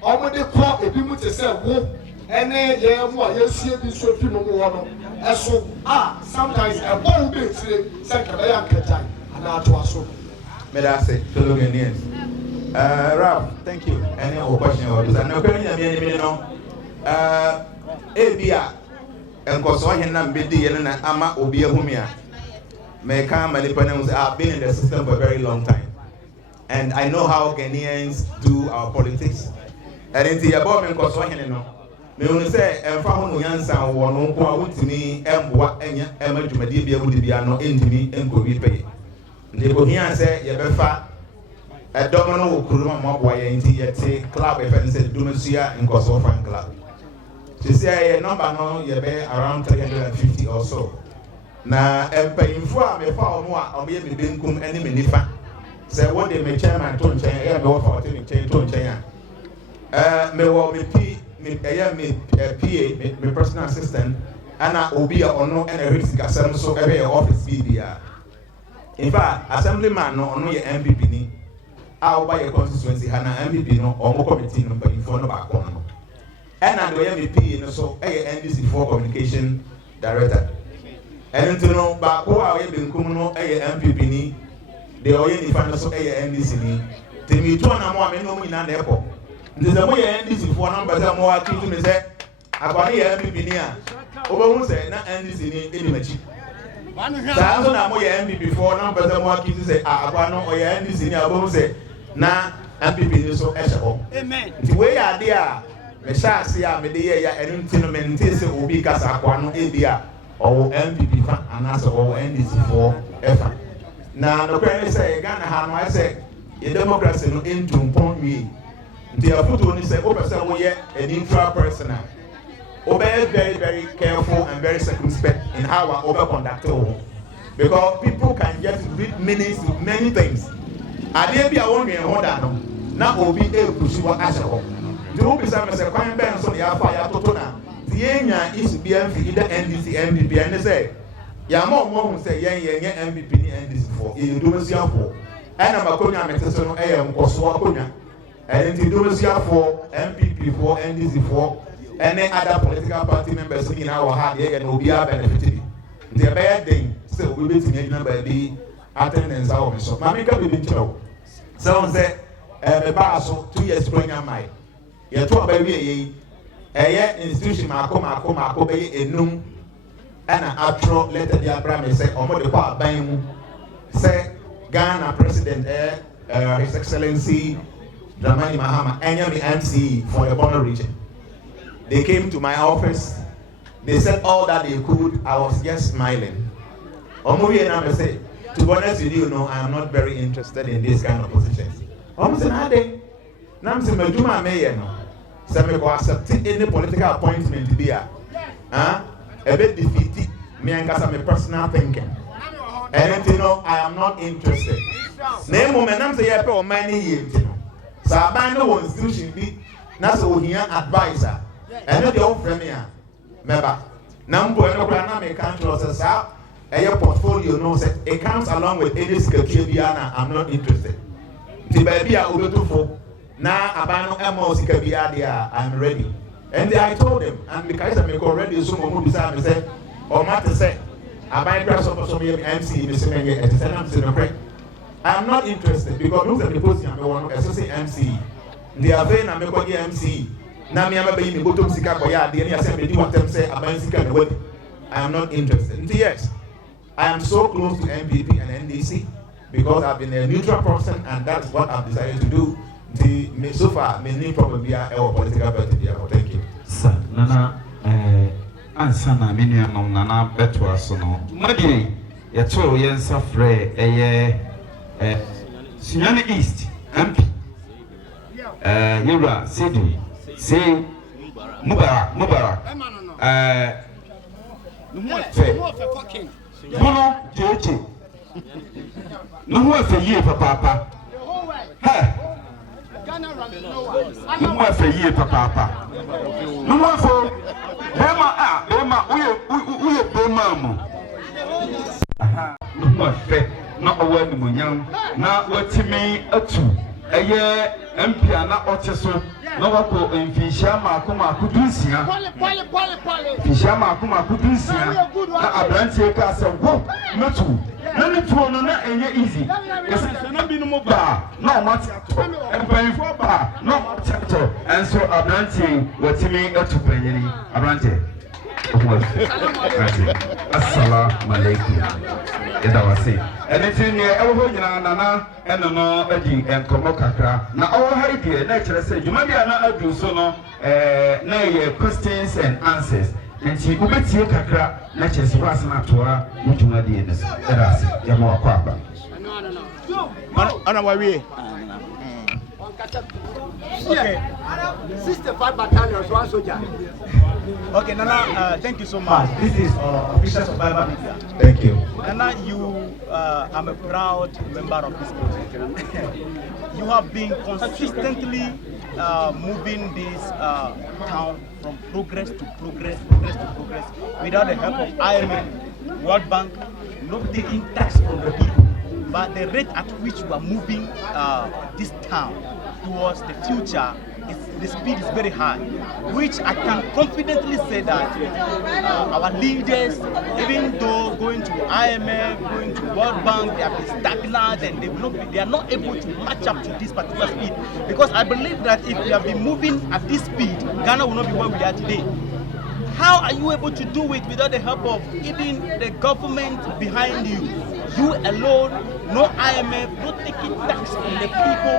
already caught a people to say, "Who any year more, you see this so people who so sometimes a bomb big second and now to us. May I say, fellow Ghanaians? Ralph, thank you. Any other question about this? I'm Ebia Nkosuohene Ayebiafo ama obi ehumia. Me come and I've been in the system for a very long time, and I know how Ghanaians do our politics. And in the above Nkosuohene no, me only say emfa ho no yansa wo no ko awutimi emboa enya emadwumadi bia wudi bia no entimi enkobi pay. The Bohemian say, Yebefa, a domino Kuruma Mobway, and yet club if I said Dumasua Nkosuohene Club. She say a number no, Yebe around 350 or so. Now, and paying for me for more, or maybe being cum any minifa. Say one day, my chairman told China, I go for a chain to China. Me will be PA, my personal assistant, and I will be or no, and a risk so every office BBR. In fact, assemblyman no your MPP ni. I'll buy a constituency hana MPP no or more committee no but inform back on. And I do MVP no so NDC for communication director. And to know back who are been no MPP ni. They are in the so NDC ni. Tell me 2 and more men no in an airport. There's a more NDC for number more to me say about the MPP ni. Over who say na NDC ni any machi. Sazo na mo ye MPP before na person mo akiti say abano o ye NDC ni abo say na MPP ni so ehebo. Amen. Ti we ya de a me sha ase a me de ye ya enu ti no me nti say obi kasa akwa no e bia o MPP fa anase o NDC for efa. Na no kwere say Ghana ha no I say ye democracy no entum pon wi. Nti afuto ni say o person wo ye an neutral person. Obey very, very careful and very circumspect in how I over-conduct because people can just read meanings to many things. I didn't be a one year hold on. Now will be able to see what I shall. The hope is I'm a crime bands on the Alpha Totona. The Enya is to be either NDC, MVP, and they say, Yamo who say, yeah, MVP, NDC for you do for. And I'm a Konya Metasano AM or Swakonya. And in Dumasua for MPP for NDC for. Any other political party members in our heart here and will be benefited. The bad thing, still we will be number be attendance our so. Mammy can be told. Someone said, a basso 2 years going on my. You're told by me, a institution, Marco, a noon, and an outro letter the Abraham say, or more the part by say, Ghana President, His Excellency Dramani Mahama, and MC for the Bono region. They came to my office. They said all that they could. I was just smiling. Omuye na me say, to be honest with you, no, I am not very interested in this kind of positions. Say nade. Nam se meduma meye no. Se me go accept any political appointment be a. A bit defeated. Me and my personal thinking. And you know, I am not interested. Name moment, I'm saying, for many years. So I buy no institution be, that's all here advisor. And not the old premier. Member. Number one, I make countries out. And your portfolio knows that it comes along with any Skabiana. I'm not interested. The baby are over to folk. Now, Abano Amos Kabiadia, I'm ready. And I told them, and because I make already so much beside me, said, or Martha said, I buy grass of some MC, Mr. Menge, and send them to the break. I'm not interested because look at the position I want to associate MC. They are very Nameko MC. Now, me, I'm a baby, go to Sikakoya, the assembly, what them say about Sika. I am not interested. And yes, I am so close to MPP and NDC because I've been a neutral person, and that's what I've decided to do. So far, my new problem be our political party. Thank you. Sir, Nana, Ansana, Minium, Nana, Betua, Sono. Madi, Yato, Yensa Frey, Signani East, MP, Yura, Sidi, say, Mubarak, Mono, JJ. No more for you, Papa. No more for you, Papa. No more for Bema, we no more fair, not a word, young. Now, what to me, a two, a year, MP, not Oteso, no one in Fishama, Kuma, Kudusia, Fishama, Kuma, Kudusia, a branch as a walk, not two. Let me throw no easy. Yes, not be no more bar, no much, and paying for bar, no much, and so a branch, what to me, a two penny, a branch. Assalamu alaikum. Anything near Nana and no edging and Komokakra. Now, all idea, nature said, you might be another do so no questions and answers. And she will bet you Kakra, nature's was not to her, which you might be in this. That's Yamo Papa. Okay. 65 battalions, one soldier. Okay, Nana, thank you so much. This is officials of Bible Media. Thank you. Nana, you I'm a proud member of this project. You have been consistently moving this town from progress to progress without the help of IMF, World Bank, not taking tax from the people. But the rate at which we are moving this town towards the future, the speed is very high, which I can confidently say that our leaders, even though going to IMF, going to World Bank, they have been stagnant and they are not able to match up to this particular speed. Because I believe that if we have been moving at this speed, Ghana will not be where we are today. How are you able to do it without the help of even the government behind you? You alone, no IMF, no taking tax from the people.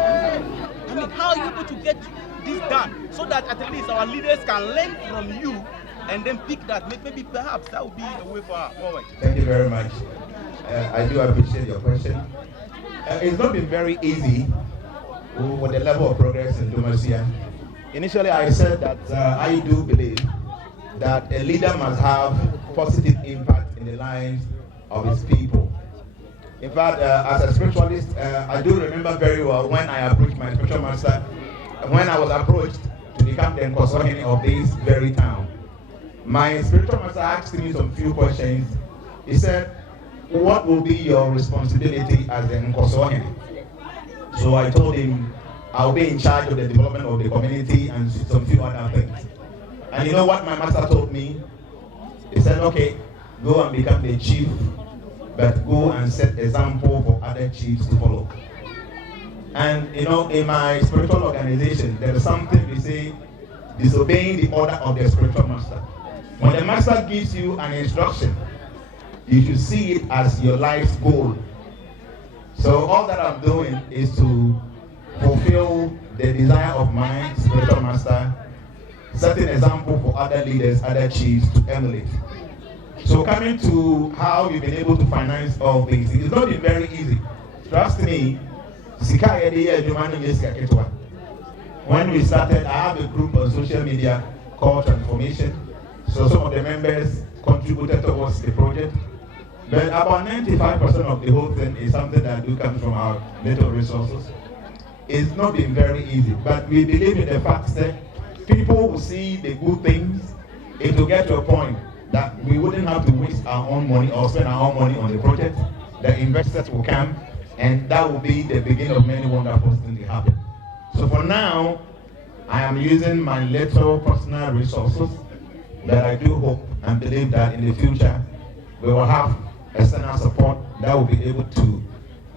I mean, how are you able to get this done so that at least our leaders can learn from you and then pick that? Maybe perhaps that would be a way forward. Thank you very much. I do appreciate your question. It's not been very easy with the level of progress in Dumasua. Initially, I said that I do believe that a leader must have positive impact in the lives of his people. In fact, as a spiritualist, I do remember very well when I approached my spiritual master, when I was approached to become the Nkosuohene of this very town. My spiritual master asked me some few questions. He said, what will be your responsibility as the Nkosuohene? So I told him, I'll be in charge of the development of the community and some few other things. And you know what my master told me? He said, okay, go and become the chief, but go and set example for other chiefs to follow. And you know, in my spiritual organization, there is something we say, disobeying the order of the spiritual master. When the master gives you an instruction, you should see it as your life's goal. So all that I'm doing is to fulfill the desire of my spiritual master, set an example for other leaders, other chiefs to emulate. So coming to how we've been able to finance all things, it has not been very easy. Trust me, when we started, I have a group on social media called Transformation. So some of the members contributed towards the project. But about 95% of the whole thing is something that do come from our little resources. It's not been very easy, but we believe in the fact that people will see the good things. It will get to a point that we wouldn't have to waste our own money or spend our own money on the project. The investors will come, and that will be the beginning of many wonderful things to happen. So for now, I am using my little personal resources, but I do hope and believe that in the future we will have external support that will be able to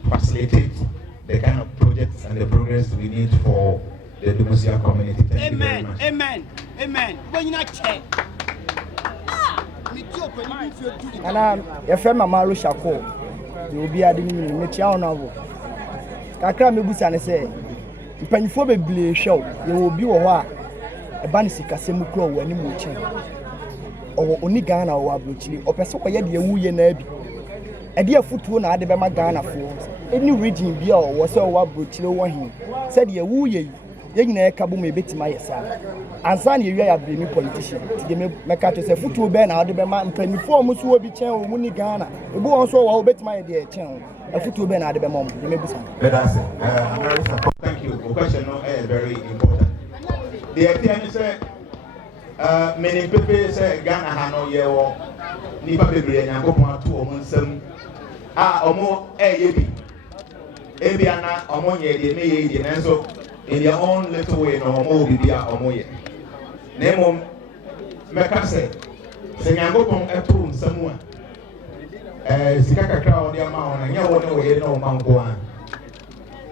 facilitate the kind of projects and the progress we need for the Dumasua community. Thank you very much. Amen. When you not check. And your friend Mamaru Shako, you will be adding me to your novel. Kakra Mebusan say, when you for a show, you will be a banisika semukro when you move. Or only Ghana or Abuchi, or Pesopa Yadi Wuye Nebi. A dear football na de Bema Ghana for any region be or was so Wabuchilo one him. Said ye Wuye, Yagna Kabu may bet my son. And son, you have been a politician. Mekato say football ben out of Bema and 24 months will be channel Muni Ghana. A boy also will bet my dear channel. A football ben out of Bema, you may be some. Thank you. The question is very important. The idea is many people say Ghana Hano Yewo, Nipa Bibri and Yankopon to Omunsum. Omo Ayebi. Ebiana, Omonye, the May, and so in your own little way, no more Bibia Omoye. Nemo Mekase, say Yankopon Epun somewhere. Sikaka crowd, the amount, and you won't know you know Mount Goan.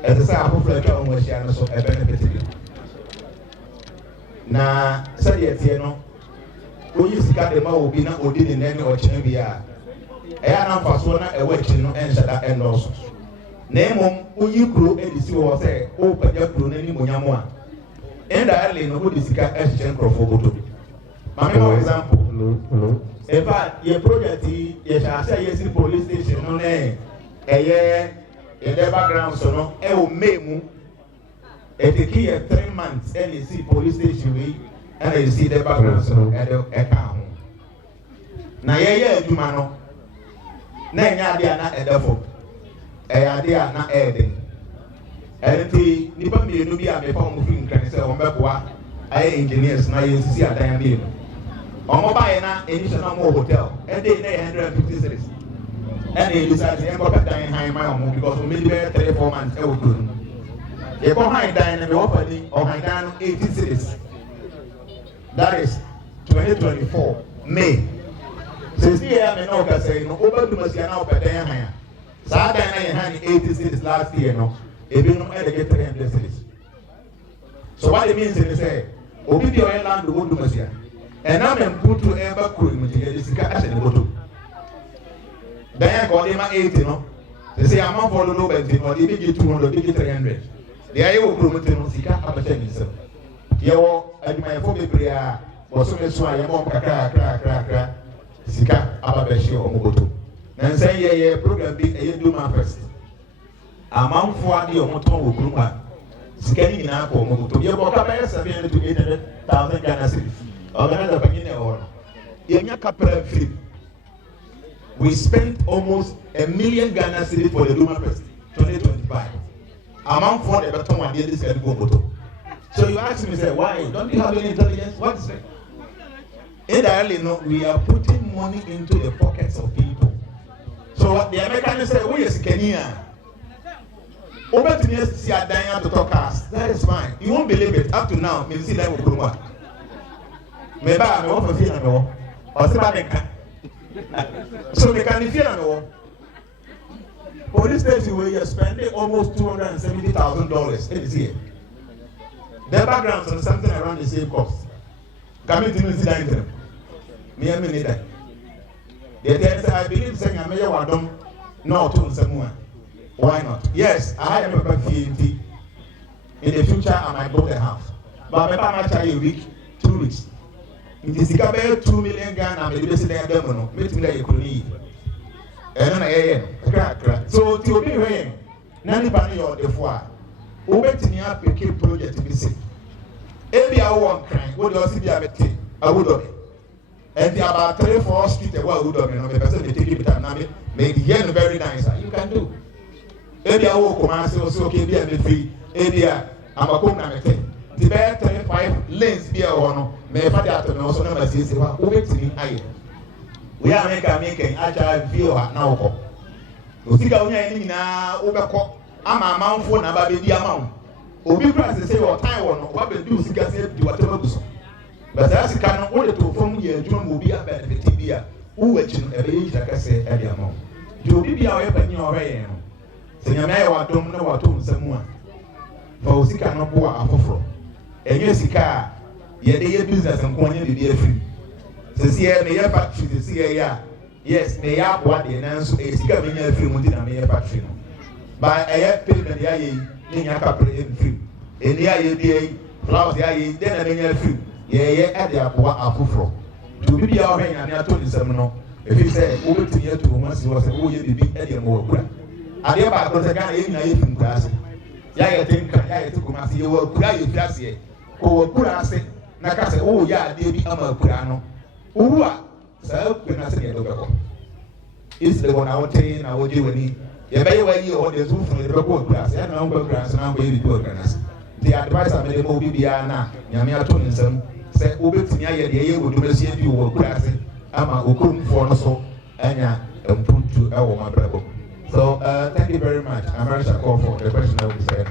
As I say, I hope that you was so a benefit. Na sɛdeɛ no oyi sika de ma obi na odi ne nane ɔkyerɛ bia ɛyɛ na mfasoɔ na ɛwɔ akyi no ɛnhyɛ da ɛnɔɔso na mmom oyi kuro edisi wɔ sɛ ɔpagya kuro n'anim onyam a indirectly no odi sika ɛhyehyɛ nkurɔfoɔ boto maame for example in fact yɛ project yi yɛhyɛ ase a yɛsi police station no ne ɛyɛ yɛde background so no ɛwɔ May mu. It take 3 months and you see police station and you see the background and the account. Now, yeah, you man, na idea not a devil, a idea not adding. And the Nippon be no be a form of thing can say on Bepua, I engineers now you see a damn bill. On Mobile, initial more hotel, and they 156. And they decided to embark dying high my own because we made 3 or 4 months. If I dine and opening or I dine 80 cities, that is 2024 May. Since here I know that saying over to Masiana per day higher. Saturday I had 80 cities last year, no, if you know I get 300 cities. So what it means is say, Obidi Island to go to Masia, and I'm put to ever crew, this is cash and go to. Then I got him at 80, no. They say I'm not for the low benzine or they get 200, they get 300. The I will promote no sika abaten so. Yewo aduma efo bebre was so so aye mo kra sika ababeshi omogoto. Na nsan ye program bi eye Duma first. Amanfo ade omoton wo kuruma. Sika ni na ko omogoto. Ye bo ka be 700 to 800,000 Ghana cedis. Organize the beginning or. Yenya capital free. We spent almost 1 million Ghana cedis for the Duma first 2025. Among for the bottom one, this can go photo. So you ask me, say, why? Don't you have any intelligence? What is it? Indirectly, no, we are putting money into the pockets of people. So what the Americans say, we is Kenya. Over to me, see a dying to talk us. That is fine. You won't believe it. Up to now, me see that will come up. Maybe I'm over feeling no, or so we can feel no. Police station where you're spending almost $270,000 this year. Their backgrounds are something around the same cost. Coming to me, see that them. Me and me neither. They tell I believe saying I may want them not to someone. Why not? Yes, I have a fee. In the future, I might buy a house. But maybe I might try a week, 2 weeks. It is about 2 million Ghana, maybe they say they're going to make me like you could need. So to be here, nani bani or the four. Obetini a pick project to be sick. Ebi a one crime, what do you see? I would have. and the about 3-4 street a well good of me, person they take it with maybe here very nice. You can do. Maybe I will come and say, okay, be a free. Maybe I'm a community. The bear 35 lanes be a one. May father to me also never says, well, who makes me high? We are making agile view at now. You think I only now overcop. I'm a mount for number baby amount. Obi price say or time one, what will do? See, do whatever goes. But that's a kind of order to form here. John will be a benefit here. Who will you age like I say every amount? You will be our weapon in your way. So you may want to know what to someone. For she cannot go out for. And yes, car, yet the business and quantity be free. So see, may have factory to see a yes, may have what the answer is coming a free within a mere factory. By a payment, the IE, in your capital free. In the IE, flowers, the IE, then a mere free. Yeah, at the apple from. To be our way, and I told you seminal. If you say, over to you 2 months, was a wood to be any more. I never got a guy in a class. I think I took him as you will cry you just yet. Oh, Kurase, Nakasa, oh, yeah, baby, I'm a Kurano. Ua, so when I say a dog. It's the one I will tell you, I will do any. You may wear you on the roof from the report class, and number grass and our baby programs. The advice I made a movie Biana, Yamia Tonism, said, Uber to me, I would do see you were classy. I'm a Ukun for so, and ya, and put to our my brother. So, thank you very much. I'm very sorry for the question I was saying.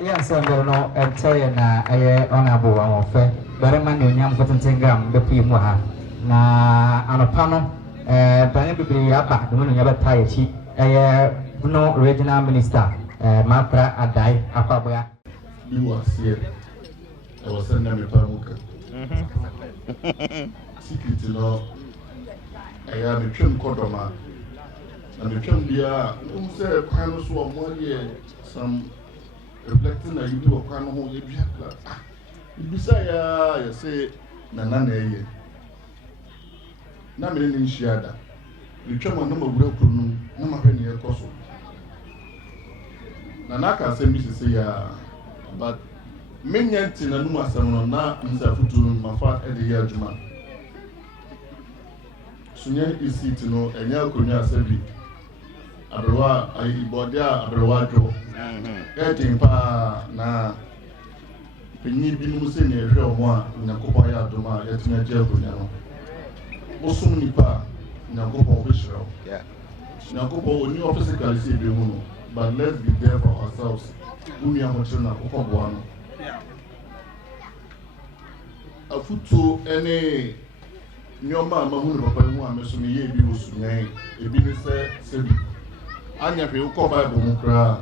Yes, I'm going to tell you now, I honorable and fair. But I'm going to put in Tingham, the people have. Now, on a panel, Banabri Abba, the one you ever tie cheap, no regional minister, Matra Adai, Aquabia. You was here. I was sending me Pamuka. Secret, you know, I am a trim Kodoma. And the term there, who said, kind of 1 year, some reflecting that you do a kind of whole year. Besides, I say, Nana, Namin in Shiada. The term on number will pronoun, number penny a cosso. Nanaka sent me to say, but many in a Numa Salon now in Safutu, my father at the year Juma. Sunyan is it to know, and Yakunia Sebi. Abrewa Ibodia Abrewa Joe. Getting pa na penny binus in a real one in a Copaya Duma, yet in a jail. Osum Nipa, Nakopo Vishro. Nakopo, new physically see the moon, but let's be there for ourselves. Unia Mochina Kokobuano. A foot to any Nyoma Mamun Papa, Messumi, Yebi was name, a business said. Anya fi uko Bible mukra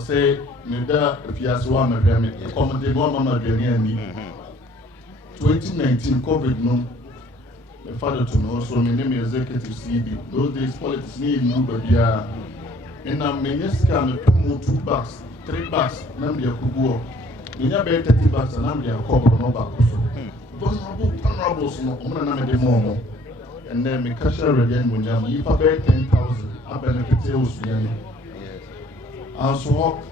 say nida fiaswa mabeme komande no mama dwani ani 2019 COVID no my father to me also my name is executive CB those days politics ni nu babia ina menyeska me promo 2 bags 3 bags nam dia kuguo nya be 30 bags nam dia kokoro no back so those honorables no omna na me de mo and then me catch a red and munyam ifa be 10,000 I benefit us. And so,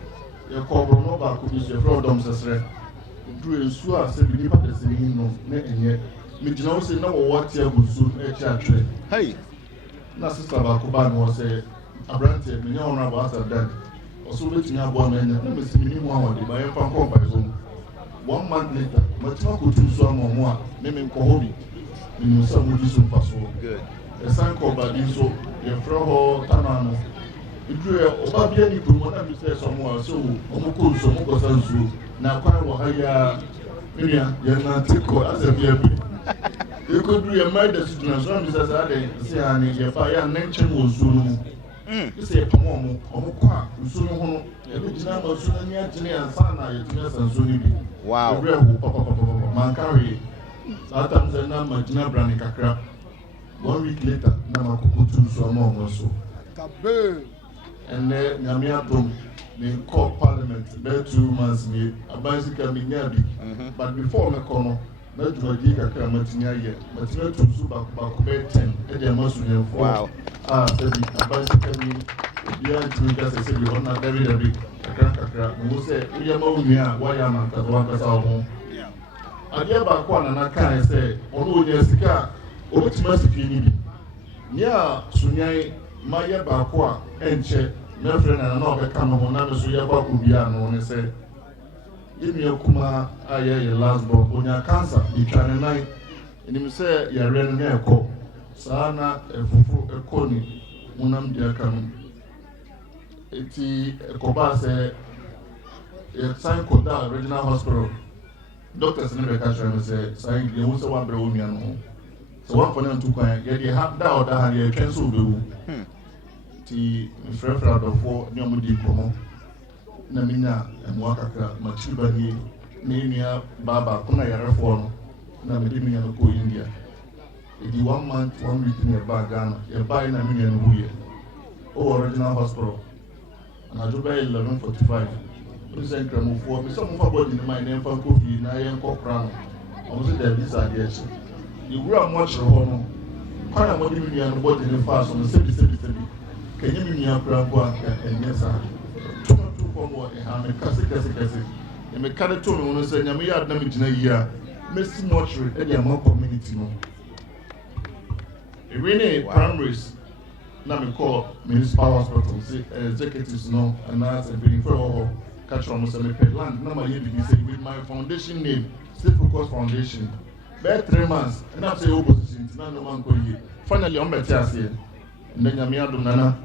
your cobble no back could be your fraud. Do a sua said, we never say no, and yet, Mijano say no, what you would soon a church. Hey, Nasista Bakuban was a brandy, million of us are dead. Also, waiting up 1 minute, let me see anyone by a phone call by Zoom. 1 month later, Matma could do some more, naming Kohobi. In some would do some password. Good. A sign called by Dinso. Your friend Tanano. If you are Obabiani, you want to say someone so, Omuku, so Mokosansu, now quite Wahaya, Miriam, you're not as a baby. You could do a murder situation as I say, your fire nature was soon. You say, Pomomo, Omukwa, Suno, original Sunia, and Sana, and Suni. Wow, Mankari, Satans and Namajina Branica. 1 week later, Namakutu Suamo also. And then Namiatum, the court parliament, there 2 months, me, a bicycle Minyabi. But before Macono, not to a diga Kramatinia yet, but not to Zuba Bakube 10, and there must be 4. Wow. Said a bicycle me, beyond to me, as I said, we want not very big, a crack, who said, we are moving here, why am I at 1 home? adeɛ baako a nana kaa sɛ ɔno ɔnya sika a ɔbɛtumi asika ni bi nea sunyan mayɛ baako a ɛnkyɛ mɛfrɛ na nana ɔbɛka no ho na me so yɛba kɔbia no ne sɛ yɛnua kuma a yɛyɛ last born ɔnya cancer ɛtwa ne nan ɛnim sɛ yɛwerɛ no na ɛkɔ saa na ɛfoforo ɛkɔ ne munam deɛ aka no ɛti ɛkɔbaa sɛ yɛsan kɔda regional hospital doctors ne bɛka kyerɛ no sɛ saa yɛhu sɛ woabrɛ wo nua no ho sɛ woamfa no nto kwan yɛde da ɔda ha yɛtwɛn sɛ wobɛwu nti mefrɛfrɛ adɔfoɔ ne ɔmode nkɔmmɔ na menya mmoa kakra makyiri ba nie ne nnua baako na yarefoɔ no na mede me nua no kɔɔ India ɛdi 1 month 1 week ne yɛbaa Ghana yɛbaeɛ na me nua no wuyɛ ɔwɔ regional hospital anadwo bɛyɛ 11:45 sɛ nkramofoɔ mesɛ mofa bɔde no ma ne mfa nkɔ fie na yɛnkɔ kora no ɔmo sɛ daabi sɛ adeɛ akyi yɛwura mmɔkyere hɔ no kwan a mɔde me nua no bɔde no faa so no sɛbi kanyɛ me nua kora mpo a ɛnyɛ saa tomato fam wɔ ɛha me kɛse meka de to me ho no sɛ nyame yɛ ade na megyina yie a mɛsi mmɔkyere ɛde ama community no ɛwei ne primaries na mekɔ municipal hospital sɛ executives no anaasɛ mpanyimfoɔ ɛwɔ hɔ catch from me land na my with my foundation name Stay Focus Foundation. By 3 months, and I say opposition, no man go here. Finally, I'm better here. And then Yamia Nana,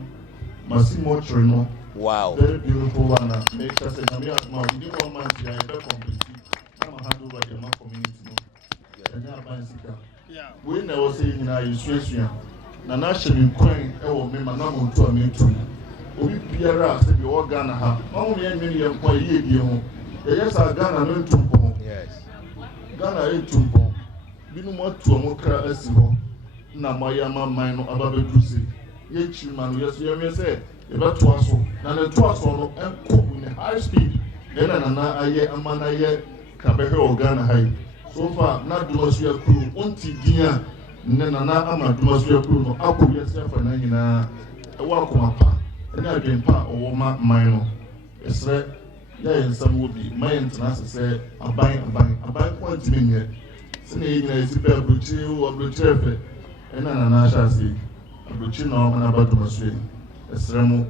Massimo Trino. Wow. Very beautiful one. Make us a Yamia, within 1 month, I have complete. I'm a hand over the Yama community. When I was saying in our Israel, Nana Shem Queen, oh, me, my number to a meeting. Obi biara sɛ bi wɔ Ghana ha ɔmo yɛ nwene yɛ nkwa yie die ho yɛyɛ saa Ghana no ntumpɔn Ghana yɛ ntumpɔn binom atu ɔmo kra asi hɔ na moayɛ ama man no aba bɛduru se yɛnkyiri ma no yɛmɛ sɛ yɛbɛtoa so na ne toa so no ɛnkɔ ne high speed ɛna nana ayɛ ama no ayɛ ka bɛhwɛ wɔ Ghana ha yi so far na Dumasua kuro ɔnti din a ne nana ama Dumasua kuro no akɔ wiase afa na nyinaa ɛwɔ akoma pa and I been part of my mind. It's right. Yeah, and some would be my interest. Say, I'm buying quantity in here. Saying, it's a pair of blue or blue traffic. And then I shall see a blue chin on about my swing. A ceremony.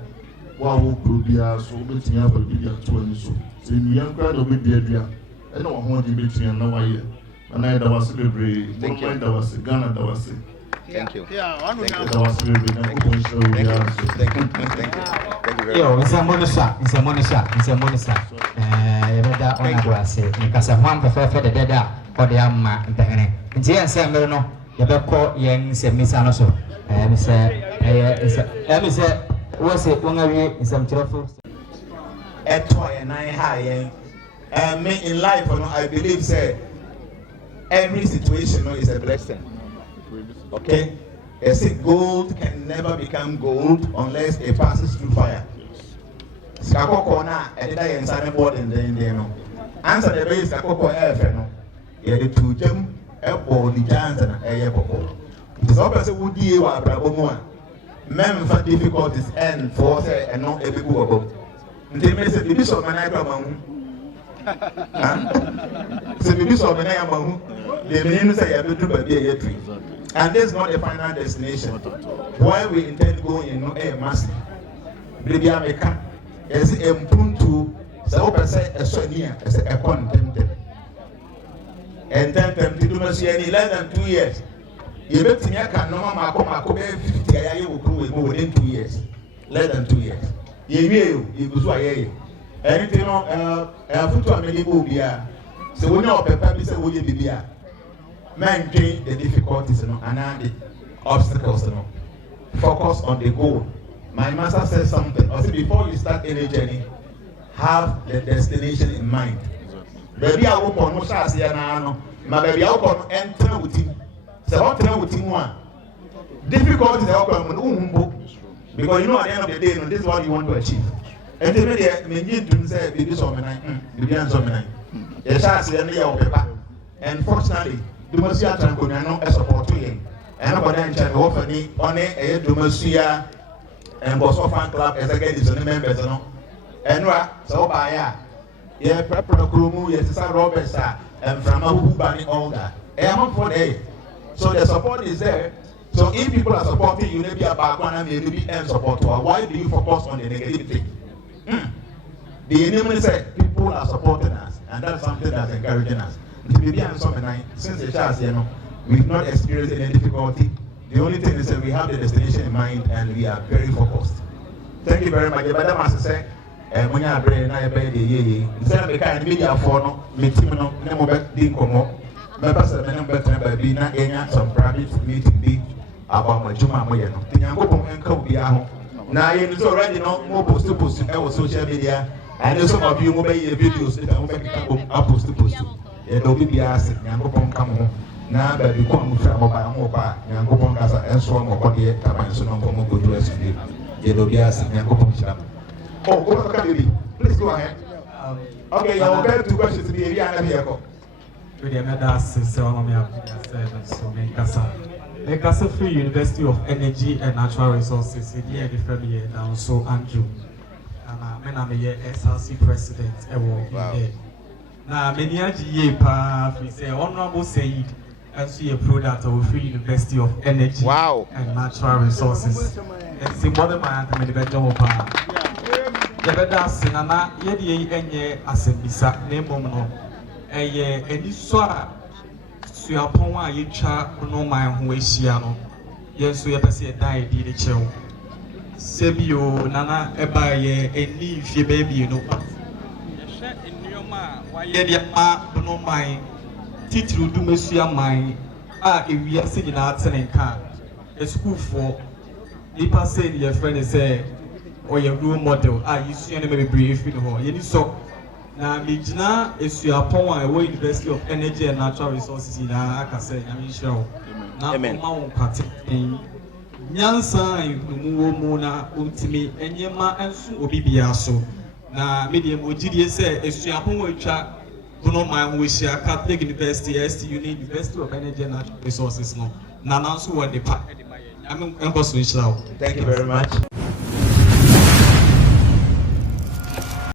Wow, could be a so betting up a video to any so. Saying, young crowd will be the I don't want to be between and no idea. And I was celebrating. Thank you. That was a Ghana, that was it. Thank you. Yeah, thank you. Thank you very much. It's a monisha. Yabeda onagwase. Nikasa mwan pefe de deda ode amma ntengene. Nti yense mbere no yabekọ yen se misa no so. Me se wo se wongawie nsam kirafo. Eto yen I ha yen. Me in life I believe say every situation is a blessing. Okay? I say gold can never become gold unless it passes through fire. Skakoko na edida yen sane board ndende no. Answer the base skakoko efe no. Ye de tujem ebo di janza na eye koko. It is obvious we die wa abrabo mu a. Mem fa difficulties and for say eno ebigu obo. Nti me say bibi so manai kwa mahu. Say bibi so manai mahu. The meaning say ya bedu ba bia ye tree. And this is not the final destination. Why we intend to go in a mass. Baby America is a punto, so say a sonia as a contented. And then to do any less than 2 years. You bet me I can no Mako 50 I will go within 2 years. Less than 2 years. You go to a anything I put to a million. So when you're prepared, say, will you be here? Man, change the difficulties and the obstacles. Focus on the goal. My master says something. I said before you start any journey, have the destination in mind. Baby, I will come. My baby, I will come. Enter with him. So enter with him one. Difficulties are come. Because you know at the end of the day, this is what you want to achieve. And the media, you do say, "Baby, so many, baby, so many." Yes, I see any of paper. And fortunately. Dumasua Nkosuohene no support him. And nobody in China offer me on a Dumasua and Bosso fan club as again is the members no. And so by Yeah, prepare Kumu, yes, Roberts, and from Hubani Olga. So the support is there. So if people are supporting you, maybe a background and maybe end support. Why do you focus on the negativity? The enemy said people are supporting us, and that's something that's encouraging us. Since the child, we've not experienced any difficulty. The only thing is that we have the destination in mind and we are very focused. Thank you very much. Madam Master, when you are brain, I pay the ye. Instead of the kind of media for me, Timon, never back the Como, members of the number by being some private meeting about my Juma Moyano. Tinyango and Kobiaho. Now, it's already not more post to post on social media, and some of you will make videos that will make up post to post. It will be asked, Yango come home. Now, but we come from Mobile, Yango Casa, and so on, or the Tabanson of Mogo to us. Yedobias and Yango. Oh, what can you be? Please go ahead. Okay, I'll get 2 questions to be a vehicle. Ekasa Free University of Energy and Natural Resources, here the family now so Andrew. And I'm a SRC president. Now, many years pa, we say Honorable Said, and see a product of Free University of Energy and Natural Resources. And see more than my better pa. The better Sinana, Yedi Enye Asembisa, Nemono, and you saw. So your poma you cha no my who is siano. Yes, we have said die did the chill. Sebio Nana Eba ye and leave your baby, you know. In your ma, why ye no my title Dumasua mine. If we are sitting outside and car, a school for people say your friend is or your role model. You see, and maybe brief in her. You so. Now, Mijna is your Poma University of Energy and Natural Resources in Akase, Yamisho. Now, Mount Party in Yansa, Mona, Ultimi, and Yama and Obibiaso. Now, medium Ojidi say, is your Poma Chat, Bonoma, which are Catholic University, ST University of Energy and Natural Resources. No, Nanasu, what the park. I'm going to switch out. Thank you very much.